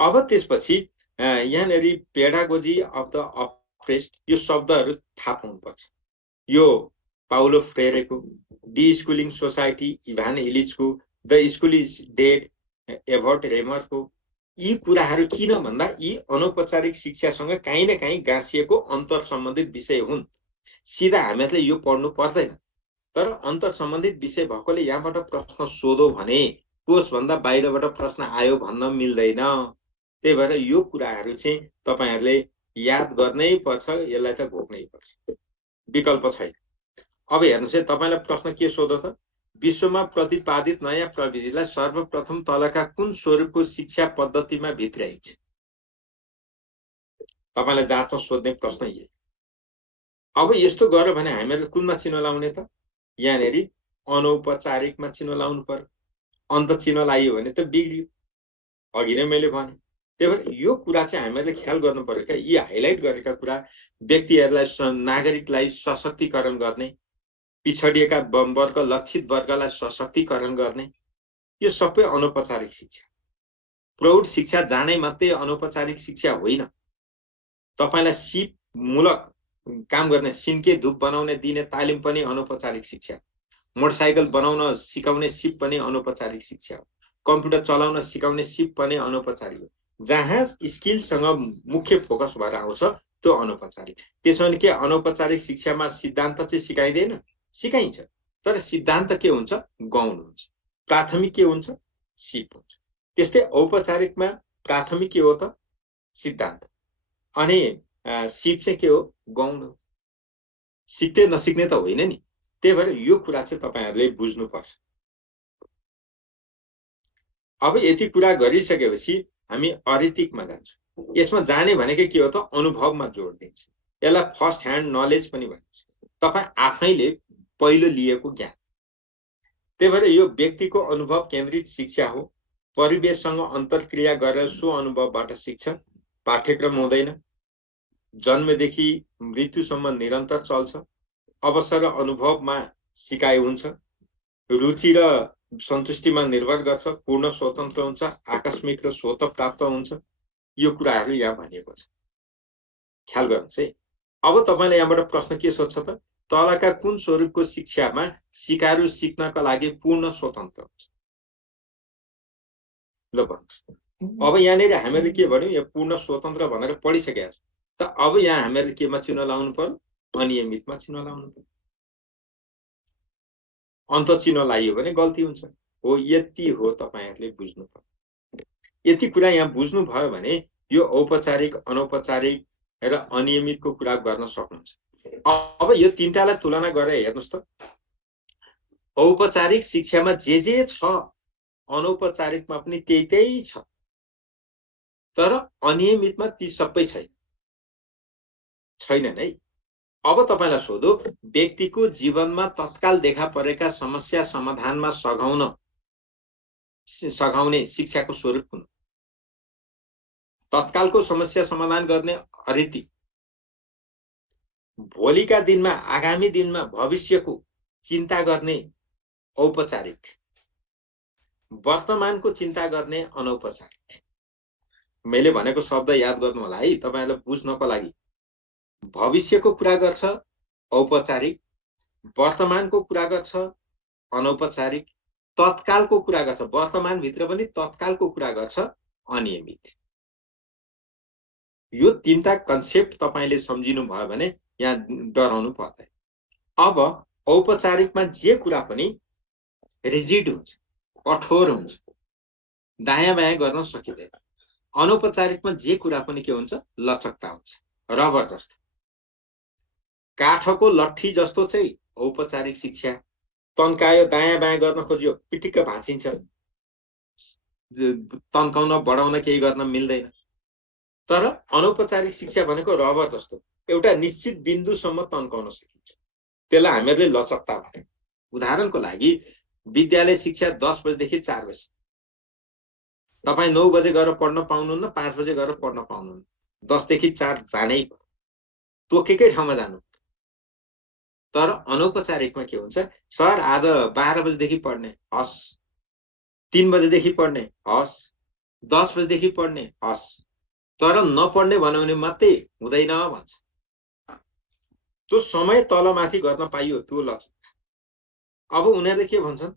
अब त्यसपछि यहाँनेर पेडागोजी अफ द अप्रेस्ड, यो शब्दहरू थाहा पाउनुपर्छ। यो पाउलो फ्रेरेको, डी स्कुलिङ सोसाइटी, इभान इलिचको, the school is dead, Everett रेमरको, यी कुराहरू किन भन्दा यी अनौपचारिक शिक्षासँग काहीँ न काहीँ गाँसिएको अन्तर सम्बन्धित विषय हुन्। सिधा हामीहरूले यो पढ्नु पर्दैन। तर अन्तर सम्बन्धित विषय भएकोले यहाँबाट प्रश्न सोधो भने कोषभन्दा बाहिरबाट प्रश्न आयो भन्न मिल्दैन। त्यही भएर यो कुराहरू चाहिँ तपाईहरुले याद गर्नै पर्छ, यसलाई त घोक्नै पर्छ, विकल्प छैन। अब हेर्नुस् है, तपाईलाई प्रश्न के सोध्यो त? विश्वमा प्रतिपादित नयाँ प्रविधिलाई सर्वप्रथम तलका कुन स्वरूपको शिक्षा पद्धतिमा भित्र्याइन्छ? तपाईलाई जाँचमा सोध्ने प्रश्न यही। अब यस्तो गर्यो भने हामीहरु कुनमा चिन्ह लाउने त? यहाँनेरि अनौपचारिकमा चिन्ह लाउनु पर्यो। अन्त चिन्ह लाइयो भने त बिग्रियो। अघि नै मैले भने। त्यही भएर यो कुरा चाहिँ हामीहरुले ख्याल गर्नु पर्यो क्या। यी हाइलाइट गरेका कुरा व्यक्तिहरुलाई, नागरिकलाई सशक्तिकरण गर्ने, पिछडिएका वर्ग, लक्षित वर्गलाई सशक्तिकरण गर्ने, यो सबै अनौपचारिक शिक्षा। प्रौढ शिक्षा जानै मात्रै अनौपचारिक शिक्षा होइन। तपाईलाई सिप मूलक काम गर्ने, सिन्के धूप बनाउने दिने तालिम पनि अनौपचारिक शिक्षा। मोटरसाइकल बनाउन सिकाउने सिप पनि अनौपचारिक शिक्षा हो। कम्प्युटर चलाउन सिकाउने सिप पनि अनौपचारिक हो। जहाँ स्किलसँग मुख्य फोकस भएर आउँछ त्यो अनौपचारिक। त्यसो भने के अनौपचारिक शिक्षामा सिद्धान्त चाहिँ सिकाइदैन? सिकाइन्छ। तर सिद्धान्त के हुन्छ? गौण हुन्छ। प्राथमिक के हुन्छ? सिप हुन्छ। त्यस्तै औपचारिकमा प्राथमिक के हो त? सिद्धान्त। अनि सिप चाहिँ के हो? गौण हो। सिक्दै नसिक्ने त होइन नि। त्यही भएर यो कुरा चाहिँ तपाईहरुले बुझ्नुपर्छ। अब यति कुरा गरिसकेपछि हामी अरितिकमा जान्छौँ। यसमा जाने भनेको के हो त? अनुभवमा जोड दिन्छ। यसलाई फर्स्ट ह्यान्ड नलेज पनि भनिन्छ। तपाई आफैले पहिलो लिएको ज्ञान। त्यही भएर यो व्यक्तिको अनुभव केन्द्रित शिक्षा हो। परिवेशसँग अन्तर्क्रिया गरेर सो अनुभवबाट सिक्छ। पाठ्यक्रम हुँदैन। जन्मदेखि मृत्युसम्म निरन्तर चल्छ। अवसर र अनुभवमा सिकाइ हुन्छ। रुचि र सन्तुष्टिमा निर्भर गर्छ। पूर्ण स्वतन्त्र हुन्छ। आकस्मिक र स्वत प्राप्त हुन्छ। यो कुराहरू यहाँ भनिएको छ। ख्याल गर्नुस् है। अब तपाईले यहाँबाट प्रश्न के सोध्छ त? तलका कुन स्वरूपको शिक्षामा सिकारु सिक्नका लागि पूर्ण स्वतन्त्र हुन्छ? ल भन्नुस्। अब यहाँनिर हामीले के भन्यौं? यो पूर्ण स्वतन्त्र भनेर पढिसकेका छौं। त अब यहाँ हामीले केमा चिन्ह लाउनु पर्यो? अनियमितमा चिन्ह लाउनु पर्यो। अन्त चिन्ह लाइयो भने गल्ती हुन्छ। हो, यति हो तपाईहरुले बुझ्नु पर्यो। यति कुरा यहाँ बुझ्नु भयो भने यो औपचारिक, अनौपचारिक र अनियमितको कुरा गर्न सक्नुहुन्छ। अब यो तीनटालाई तुलना गरेर हेर्नुस् त। औपचारिक शिक्षामा जे छ, अनौपचारिकमा पनि त्यही छ। तर अनियमितमा ती सबै छैनन् है। अब तपाईलाई सोधो, व्यक्तिको जीवनमा तत्काल देखा परेका समस्या समाधानमा सघाउने शिक्षाको स्वरूप कुन? तत्कालको समस्या समाधान गर्ने अरिति, भोलिका दिनमा, आगामी दिनमा, भविष्यको चिन्ता गर्ने औपचारिक, वर्तमानको चिन्ता गर्ने अनौपचारिक। मैले भनेको शब्द याद गर्नु होला है तपाईहरुलाई बुझ्नको लागि। भविष्यको कुरा गर्छ औपचारिक, वर्तमानको कुरा गर्छ अनौपचारिक, तत्कालको कुरा गर्छ, वर्तमान भित्र पनि तत्कालको कुरा गर्छ अनियमित। यो तीनटा कन्सेप्ट तपाईले सम्झिनु भयो भने यहाँ डराउनु पर्दैन। अब औपचारिकमा जे कुरा पनि रिजिड हुन्छ, कठोर हुन्छ, दायाँ बायाँ गर्न सकिँदैन। अनौपचारिकमा जे कुरा पनि के हुन्छ? लचकता हुन्छ, रबर जस्तो। काठको लट्ठी जस्तो चाहिँ औपचारिक शिक्षा। तन्कायो, दायाँ बायाँ गर्न खोज्यो, पिटिक्क भाँचिन्छ। तन्काउन, बढाउन केही गर्न मिल्दैन। तर अनौपचारिक शिक्षा भनेको रबर जस्तो, एउटा निश्चित बिन्दुसम्म तन्काउन सकिन्छ। त्यसलाई हामीहरूले लचकता भन्यौं। उदाहरणको लागि विद्यालय शिक्षा 10 बजेदेखि 4 बजे। तपाई 9 बजे गएर पढ्न पाउनुहुन्न, 5 बजे गएर पढ्न पाउनुहुन्न। 10 देखि 4 जानै पर्यो। तोकेकै ठाउँमा जानु। तर अनौपचारिकमा के हुन्छ? सर आज 12 बजेदेखि पढ्ने, हस्। 3 बजेदेखि पढ्ने, हस्। 10 बजेदेखि पढ्ने, हस्। तर नपढ्ने बनाउने मात्रै हुँदैन भन्छ। त्यो समय तलमाथि गर्न पाइयो, त्यो लक्ष्य। अब उनीहरूले के भन्छन्?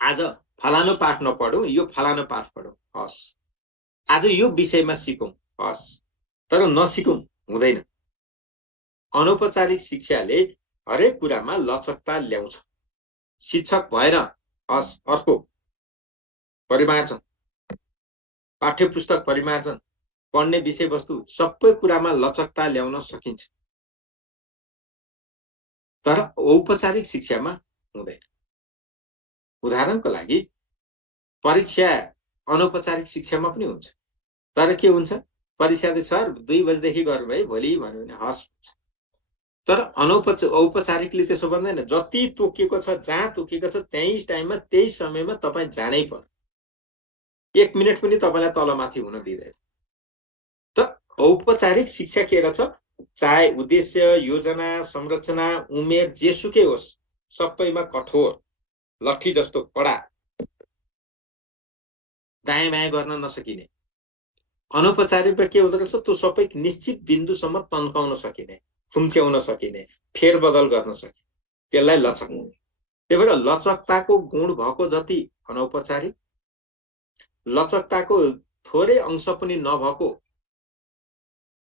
आज फलानो पाठ नपढौं, यो फलानो पाठ पढौं, हस्। आज यो विषयमा सिकौं, हस्। तर नसिकौं, हुँदैन। अनौपचारिक शिक्षाले हरेक कुरामा लचकता ल्याउँछ। शिक्षक भएर अर्को परिमार्जन, पाठ्य पुस्तक परिमार्जन, पढ्ने विषयवस्तु सबै कुरामा लचकता ल्याउन सकिन्छ। तर औपचारिक शिक्षामा हुँदैन। उदाहरणको लागि परीक्षा अनौपचारिक शिक्षामा पनि हुन्छ। तर के हुन्छ, परीक्षा त सर 2 बजेदेखि गरौँ है भोलि भन्यो भने हस्। तर औपचारिकले त्यसो भन्दैन। जति तोकिएको छ, जहाँ तोकिएको छ त्यही टाइममा त्यही समयमा तपाईँ जानै पर्यो। 1 मिनेट पनि तपाईँलाई तलमाथि हुन दिँदैन। त औपचारिक शिक्षा के रहेछ, चाहे उद्देश्य, योजना, संरचना, उमेर जेसुकै होस्, सबैमा कठोर, लट्ठी जस्तो कडा, दायाँ बायाँ गर्न नसकिने। अनौपचारिकमा के हुँदो रहेछ, त्यो सबै निश्चित बिन्दुसम्म तन्काउन सकिने, खुम्च्याउन सकिने, फेरबदल गर्न सकिने, त्यसलाई लचक। त्यही भएर लचकताको गुण भएको जति अनौपचारिक, लचकताको थोरै अंश पनि नभएको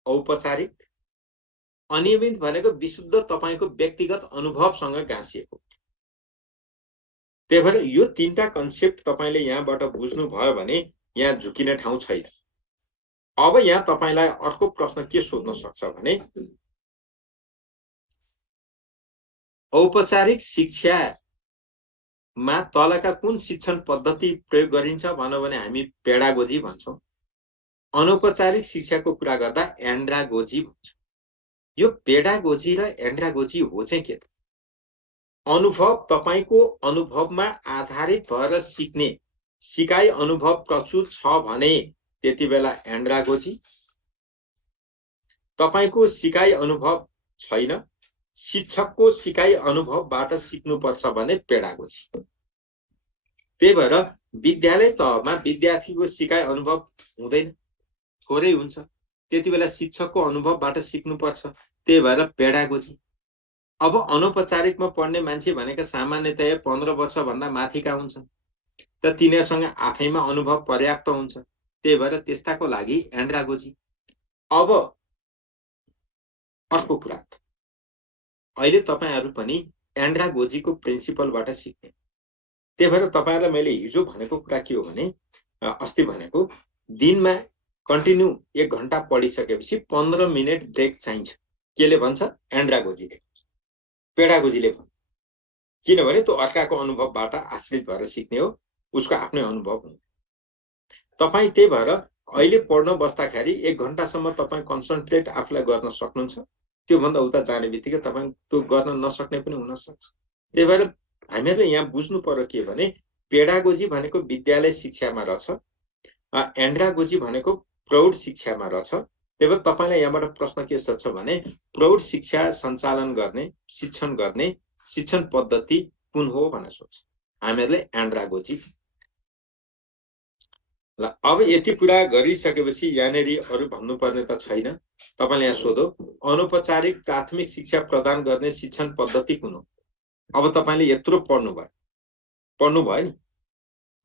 औपचारिक, अनियमित भनेको विशुद्ध तपाईको व्यक्तिगत अनुभवसँग गाँसिएको। त्यही भएर यो 3टा कन्सेप्ट तपाईले यहाँबाट बुझ्नुभयो भने यहाँ झुकिने ठाउँ छैन। अब यहाँ तपाईलाई अर्को प्रश्न के सोध्न सक्छ भने, औपचारिक शिक्षामा तलका कुन शिक्षण पद्धति प्रयोग गरिन्छ भन्यो भने हामी पेडागोजी भन्छौँ। अनौपचारिक शिक्षाको कुरा गर्दा एन्ड्रागोजी भन्छ। यो पेडागोजी र एन्ड्रागोजी हो चाहिँ के त? अनुभव, तपाईको अनुभवमा आधारित भएर सिक्ने, सिकाइ अनुभव प्रचुर छ भने त्यति बेला एन्ड्रागोजी। तपाईको सिकाइ अनुभव छैन, शिक्षकको सिकाइ अनुभवबाट सिक्नुपर्छ भने पेडागोजी। त्यही भएर विद्यालय तहमा विद्यार्थीको सिकाइ अनुभव हुँदैन, थोरै हुन्छ, त्यति बेला शिक्षकको अनुभवबाट सिक्नुपर्छ, त्यही भएर पेडागोजी। अब अनौपचारिकमा पढ्ने मान्छे भनेका सामान्यतया 15 वर्षभन्दा माथिका हुन्छन्, त तिनीहरूसँग आफैमा अनुभव पर्याप्त हुन्छ, त्यही भएर त्यस्ताको लागि एन्ड्रागोजी। अब अर्को कुरा, अहिले तपाईहरु पनि एन्ड्रागोजीको प्रिन्सिपलबाट सिक्ने। त्यही भएर तपाईहरुलाई मैले हिजो भनेको कुरा के हो भने, अस्ति भनेको दिनमा कन्टिन्यू 1 घण्टा पढिसकेपछि 15 मिनेट ब्रेक चाहिन्छ। केले भन्छ? एन्ड्रागोजीले। पेडागोजीले भन्छ। किनभने त्यो अर्काको अनुभवबाट आश्रित भएर सिक्ने हो, उसको आफ्नै अनुभव हुन्छ। तपाई त्यही भएर अहिले पढ्न बस्दाखेरि 1 घण्टासम्म तपाई कन्सन्ट्रेट आफूलाई गर्न सक्नुहुन्छ। त्यो भन्दा उता जाने बित्तिकै तपाई त्यो गर्न नसक्ने पनि हुन सक्छ। त्यही भएर हामीहरूले यहाँ बुझ्नु पर्यो के भने, पेडागोजी भनेको विद्यालय शिक्षामा रहेछ, एन्ड्रागोजी भनेको प्रौढ शिक्षामा रहेछ। त्यही भएर तपाईलाई यहाँबाट प्रश्न के सोध्छ भने, प्रौढ शिक्षा सञ्चालन गर्ने, शिक्षण गर्ने शिक्षण पद्धति कुन हो भनेर सोध्छ। हामीहरूले एन्ड्रागोजी। ल अब यति कुरा गरिसकेपछि यहाँनेरि अरु भन्नुपर्ने त छैन। तपाईले यहाँ सोधो, अनौपचारिक प्राथमिक शिक्षा प्रदान गर्ने शिक्षण पद्धति कुन हो? अब तपाईले यत्रो पढ्नुभयो नि,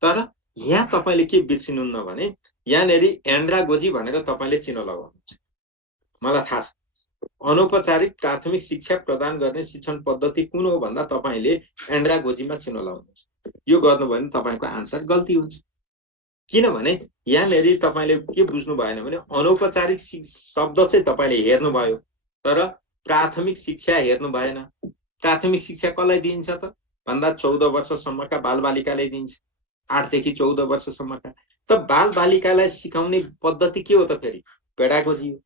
तर यहाँ तपाईले के बिर्सिनुहुन्न भने, यहाँनेरि एन्ड्रागोजी भनेर तपाईले चिन्ह लगाउनुहुन्छ। मलाई थाहा छ, अनौपचारिक प्राथमिक शिक्षा प्रदान गर्ने शिक्षण पद्धति कुन हो भन्दा तपाईले एन्ड्रागोजीमा चिन्ह लगाउनुहुन्छ। यो गर्नुभयो भने तपाईको आन्सर गल्ती हुन्छ। किनभने यहाँनेरि तपाईले के बुझ्नु भएन भने, अनौपचारिक शब्द चाहिँ तपाईले हेर्नुभयो, तर प्राथमिक शिक्षा हेर्नु भएन। प्राथमिक शिक्षा कसलाई दिइन्छ त भन्दा 14 वर्षसम्मका बालबालिकालाई दिइन्छ, 8 देखि 14 वर्षसम्मका। त बालबालिकालाई सिकाउने पद्धति के हो त फेरि? पेडागोजी हो।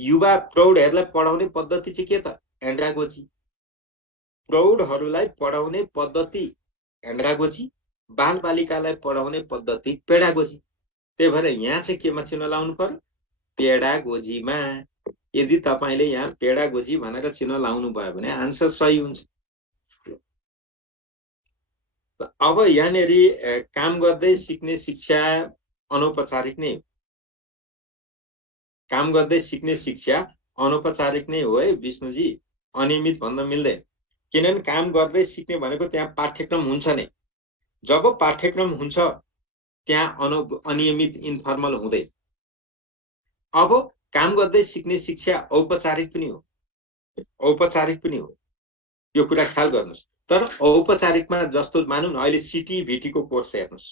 युवा प्रौढहरूलाई पढाउने पद्धति चाहिँ के त? एन्ड्रागोजी। प्रौढहरूलाई पढाउने पद्धति एन्ड्रागोजी, बालबालिकालाई पढाउने पद्धति पेडागोजी। त्यही भएर यहाँ चाहिँ केमा चिन्ह लाउनु पर्यो? पेडागोजीमा। यदि तपाईले यहाँ पेडागोजी भनेर चिन्ह लाउनु भयो भने आन्सर सही हुन्छ। अब यहाँनेरि काम गर्दै सिक्ने शिक्षा अनौपचारिक नै हो। काम गर्दै सिक्ने शिक्षा अनौपचारिक नै हो है विष्णुजी, अनियमित भन्न मिल्दैन। किनभने काम गर्दै सिक्ने भनेको त्यहाँ पाठ्यक्रम हुन्छ नै। जब पाठ्यक्रम हुन्छ त्यहाँ अनियमित इन्फर्मल हुँदैन। अब काम गर्दै सिक्ने शिक्षा औपचारिक पनि हो, औपचारिक पनि हो। यो कुरा ख्याल गर्नुहोस्। तर औपचारिकमा जस्तो मानौँ न अहिले CTVT को कोर्स हेर्नुहोस्,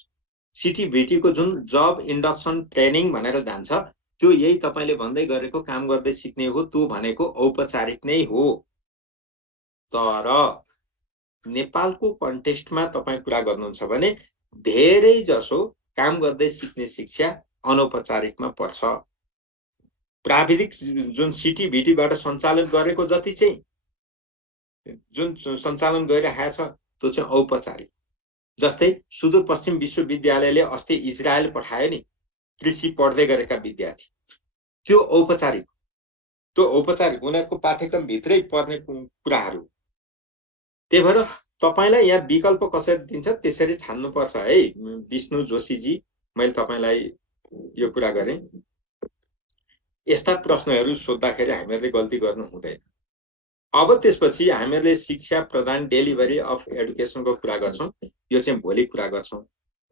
CTVT को जुन जब इन्डक्सन ट्रेनिङ भनेर जान्छ त्यो यही तपाईँले भन्दै गरेको काम गर्दै सिक्ने हो, त्यो भनेको औपचारिक नै हो। तर नेपालको कन्टेक्स्टमा तपाईँ कुरा गर्नुहुन्छ भने धेरै जसो काम गर्दै सिक्ने शिक्षा अनौपचारिकमा पर्छ। प्राविधिक जुन CTVT बाट सञ्चालन गरेको जति चाहिँ जुन सञ्चालन गरिरहेको छ त्यो चाहिँ औपचारिक। जस्तै सुदूरपश्चिम विश्वविद्यालयले अस्ति इजरायल पठायो नि कृषि पढ्दै गरेका विद्यार्थी, त्यो औपचारिक, त्यो औपचारिक उनीहरूको पाठ्यक्रम भित्रै पर्ने कुराहरू। त्यही भएर तपाईलाई यहाँ विकल्प कसरी दिन्छ त्यसरी छान्नुपर्छ है विष्णु जोशीजी। मैले तपाईलाई यो कुरा गरेँ, यस्ता प्रश्नहरू सोद्धाखेरि हामीहरूले गल्ती गर्नु हुँदैन। अब त्यसपछि हामीहरूले शिक्षा प्रदान डेलिभरी अफ एडुकेसनको कुरा गर्छौं, यो चाहिँ भोलि कुरा गर्छौं।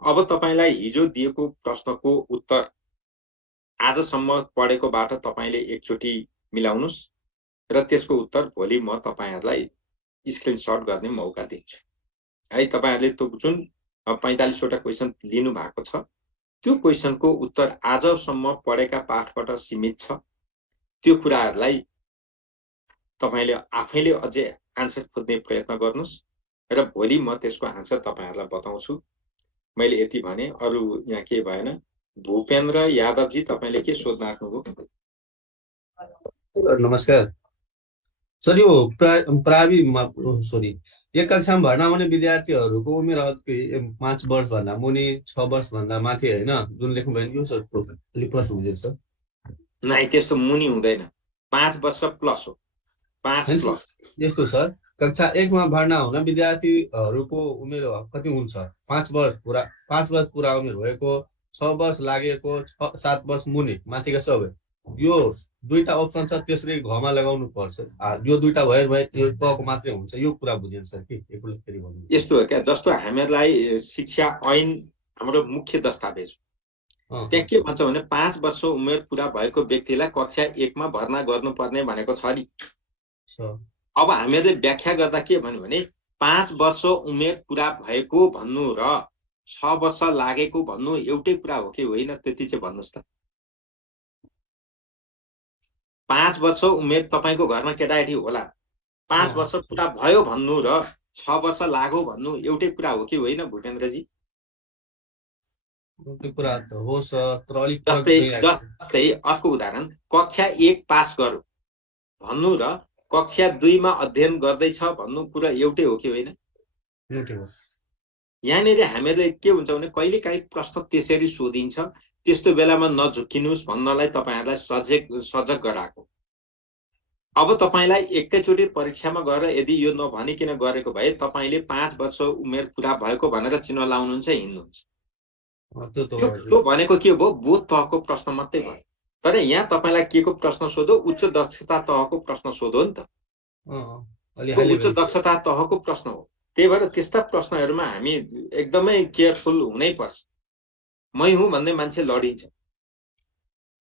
अब तपाईलाई हिजो दिएको प्रश्नको उत्तर आजसम्म पढेकोबाट तपाईले एकचोटि मिलाउनुस् र त्यसको उत्तर भोलि म तपाईहरुलाई स्क्रिनशट गर्ने मौका दिन्छु है। तपाईहरुले त्यो जुन 45 वटा क्वेशन लिनु भएको छ त्यो क्वेशनको उत्तर आजसम्म पढेका पाठबाट सीमित छ। त्यो कुराहरुलाई तपाईले आफैले अझै आन्सर खोज्ने प्रयत्न गर्नुस् र भोलि म त्यसको आन्सर तपाईहरुलाई बताउँछु। मैले यति भने, अरु यहाँ के भएन। भूपेन्द्र यादवजी तपाईले के सोध्न आउनुभयो? नमस्कार सर, यो एक कक्षामा भर्ना हुने विद्यार्थीहरूको उमेर 5 वर्षभन्दा मुनि 6 वर्षभन्दा माथि हैन जुन लेख्नु भयो यो सर अलिक प्रश्न हुँदैछ। नाइ त्यस्तो मुनि हुँदैन, 5 वर्ष प्लस हो। 5 प्लस यस्तो सर, कक्षा 1 मा भर्ना हुन विद्यार्थीहरूको उमेर कति हुन्छ? 5 वर्ष पुरा उमेर भएको, 6 वर्ष लागेको, 7 वर्ष मुनि माथिका सबै। यो दुईटा अप्सन छ, त्यसरी घमा लगाउनु पर्छ। यो दुईटा भए यो तको मात्रै हुन्छ, यो कुरा बुझिन्छ सर कि एकपल्ट फेरि भन्नु। यस्तो हो क्या, जस्तो हामीहरूलाई शिक्षा ऐन हाम्रो मुख्य दस्तावेज हो। त्यहाँ के भन्छ भने 5 वर्ष उमेर पुरा भएको व्यक्तिलाई कक्षा 1 मा भर्ना गर्नुपर्ने भनेको छ नि। अब हामीहरूले व्याख्या गर्दा के भन्यो भने 5 वर्ष उमेर पुरा भएको भन्नु र 6 वर्ष लागेको भन्नु एउटै कुरा हो कि होइन, त्यति चाहिँ भन्नुस् त। 5 वर्ष उमेर तपाईको घरमा केटाकेटी होला, 5 वर्ष पुरा भयो भन्नु र 6 वर्ष लाग्यो भन्नु एउटै कुरा हो कि होइन भूपेन्द्रजी? एउटै कुरा त हो सर, तर अलिक जस्तै अर्को उदाहरण, कक्षा 1 पास गर्यो भन्नु र कक्षा 2 मा अध्ययन गर्दैछ भन्नु कुरा एउटै हो कि होइन? एउटै हो। यहाँनिर हामीहरूले के हुन्छ भने कहिलेकाहीँ प्रश्न त्यसरी सोधिन्छ, त्यस्तो बेलामा नझुक्किनुस् भन्नलाई तपाईहरुलाई सजग गराएको। अब तपाईलाई एकैचोटी परीक्षामा गएर यदि यो नभनिकिन गरेको भए तपाईले 5 वर्ष उमेर पुरा भएको भनेर चिन्ह लाउनुहुन्छ, हिँड्नुहुन्छ। त्यो भनेको के भयो? बोध तहको प्रश्न मात्रै भयो। तर यहाँ तपाईलाई के को प्रश्न सोधो? उच्च दक्षता तहको प्रश्न सोधो नि त। उच्च दक्षता तहको प्रश्न हो। त्यही भएर त्यस्ता प्रश्नहरुमा हामी एकदमै केयरफुल हुनै पर्छ। मै हुँ भन्ने मान्छे लडिन्छ।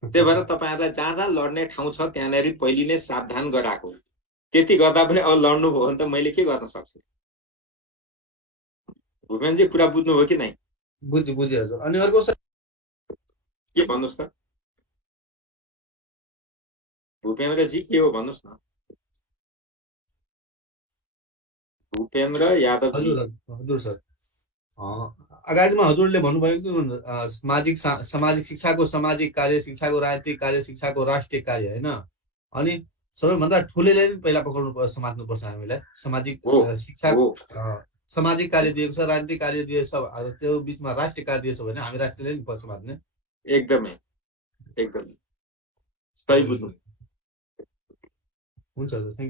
त्यही भएर तपाईहरुलाई जहाँ लड्ने ठाउँ छ त्यहाँनेरि पहिले नै सावधान गराएको। त्यति गर्दा पनि अब लड्नु भयो भने त मैले के गर्न सक्छु? भूपेन्द्रजी कुरा बुझ्नु हो कि नै? बुझे हजुर। अनि अर्को सर के भन्नुस् त? भूपेन्द्रजी के हो भन्नुस् न? भूपेन्द्र यादवजी। हजुर सर, अगाडिमा हजुरले भन्नुभएको सामाजिक शिक्षाको सामाजिक कार्य, शिक्षाको राजनीतिक कार्य, शिक्षाको राष्ट्रिय कार्य हैन। अनि सबैभन्दा ठुलोले पनि पहिला पक्राउनु पर्छ, समात्नु पर्छ हामीलाई। सामाजिक शिक्षा सामाजिक कार्य दिएको छ, राजनीतिक कार्य दिएको छ, त्यो बीचमा राष्ट्रिय कार्य दिएको छ भने हामी राष्ट्रियले नि पर्छ समात्ने। एकदमै सही बुझ्नु। हुन्छ सर, थ्यांक यू।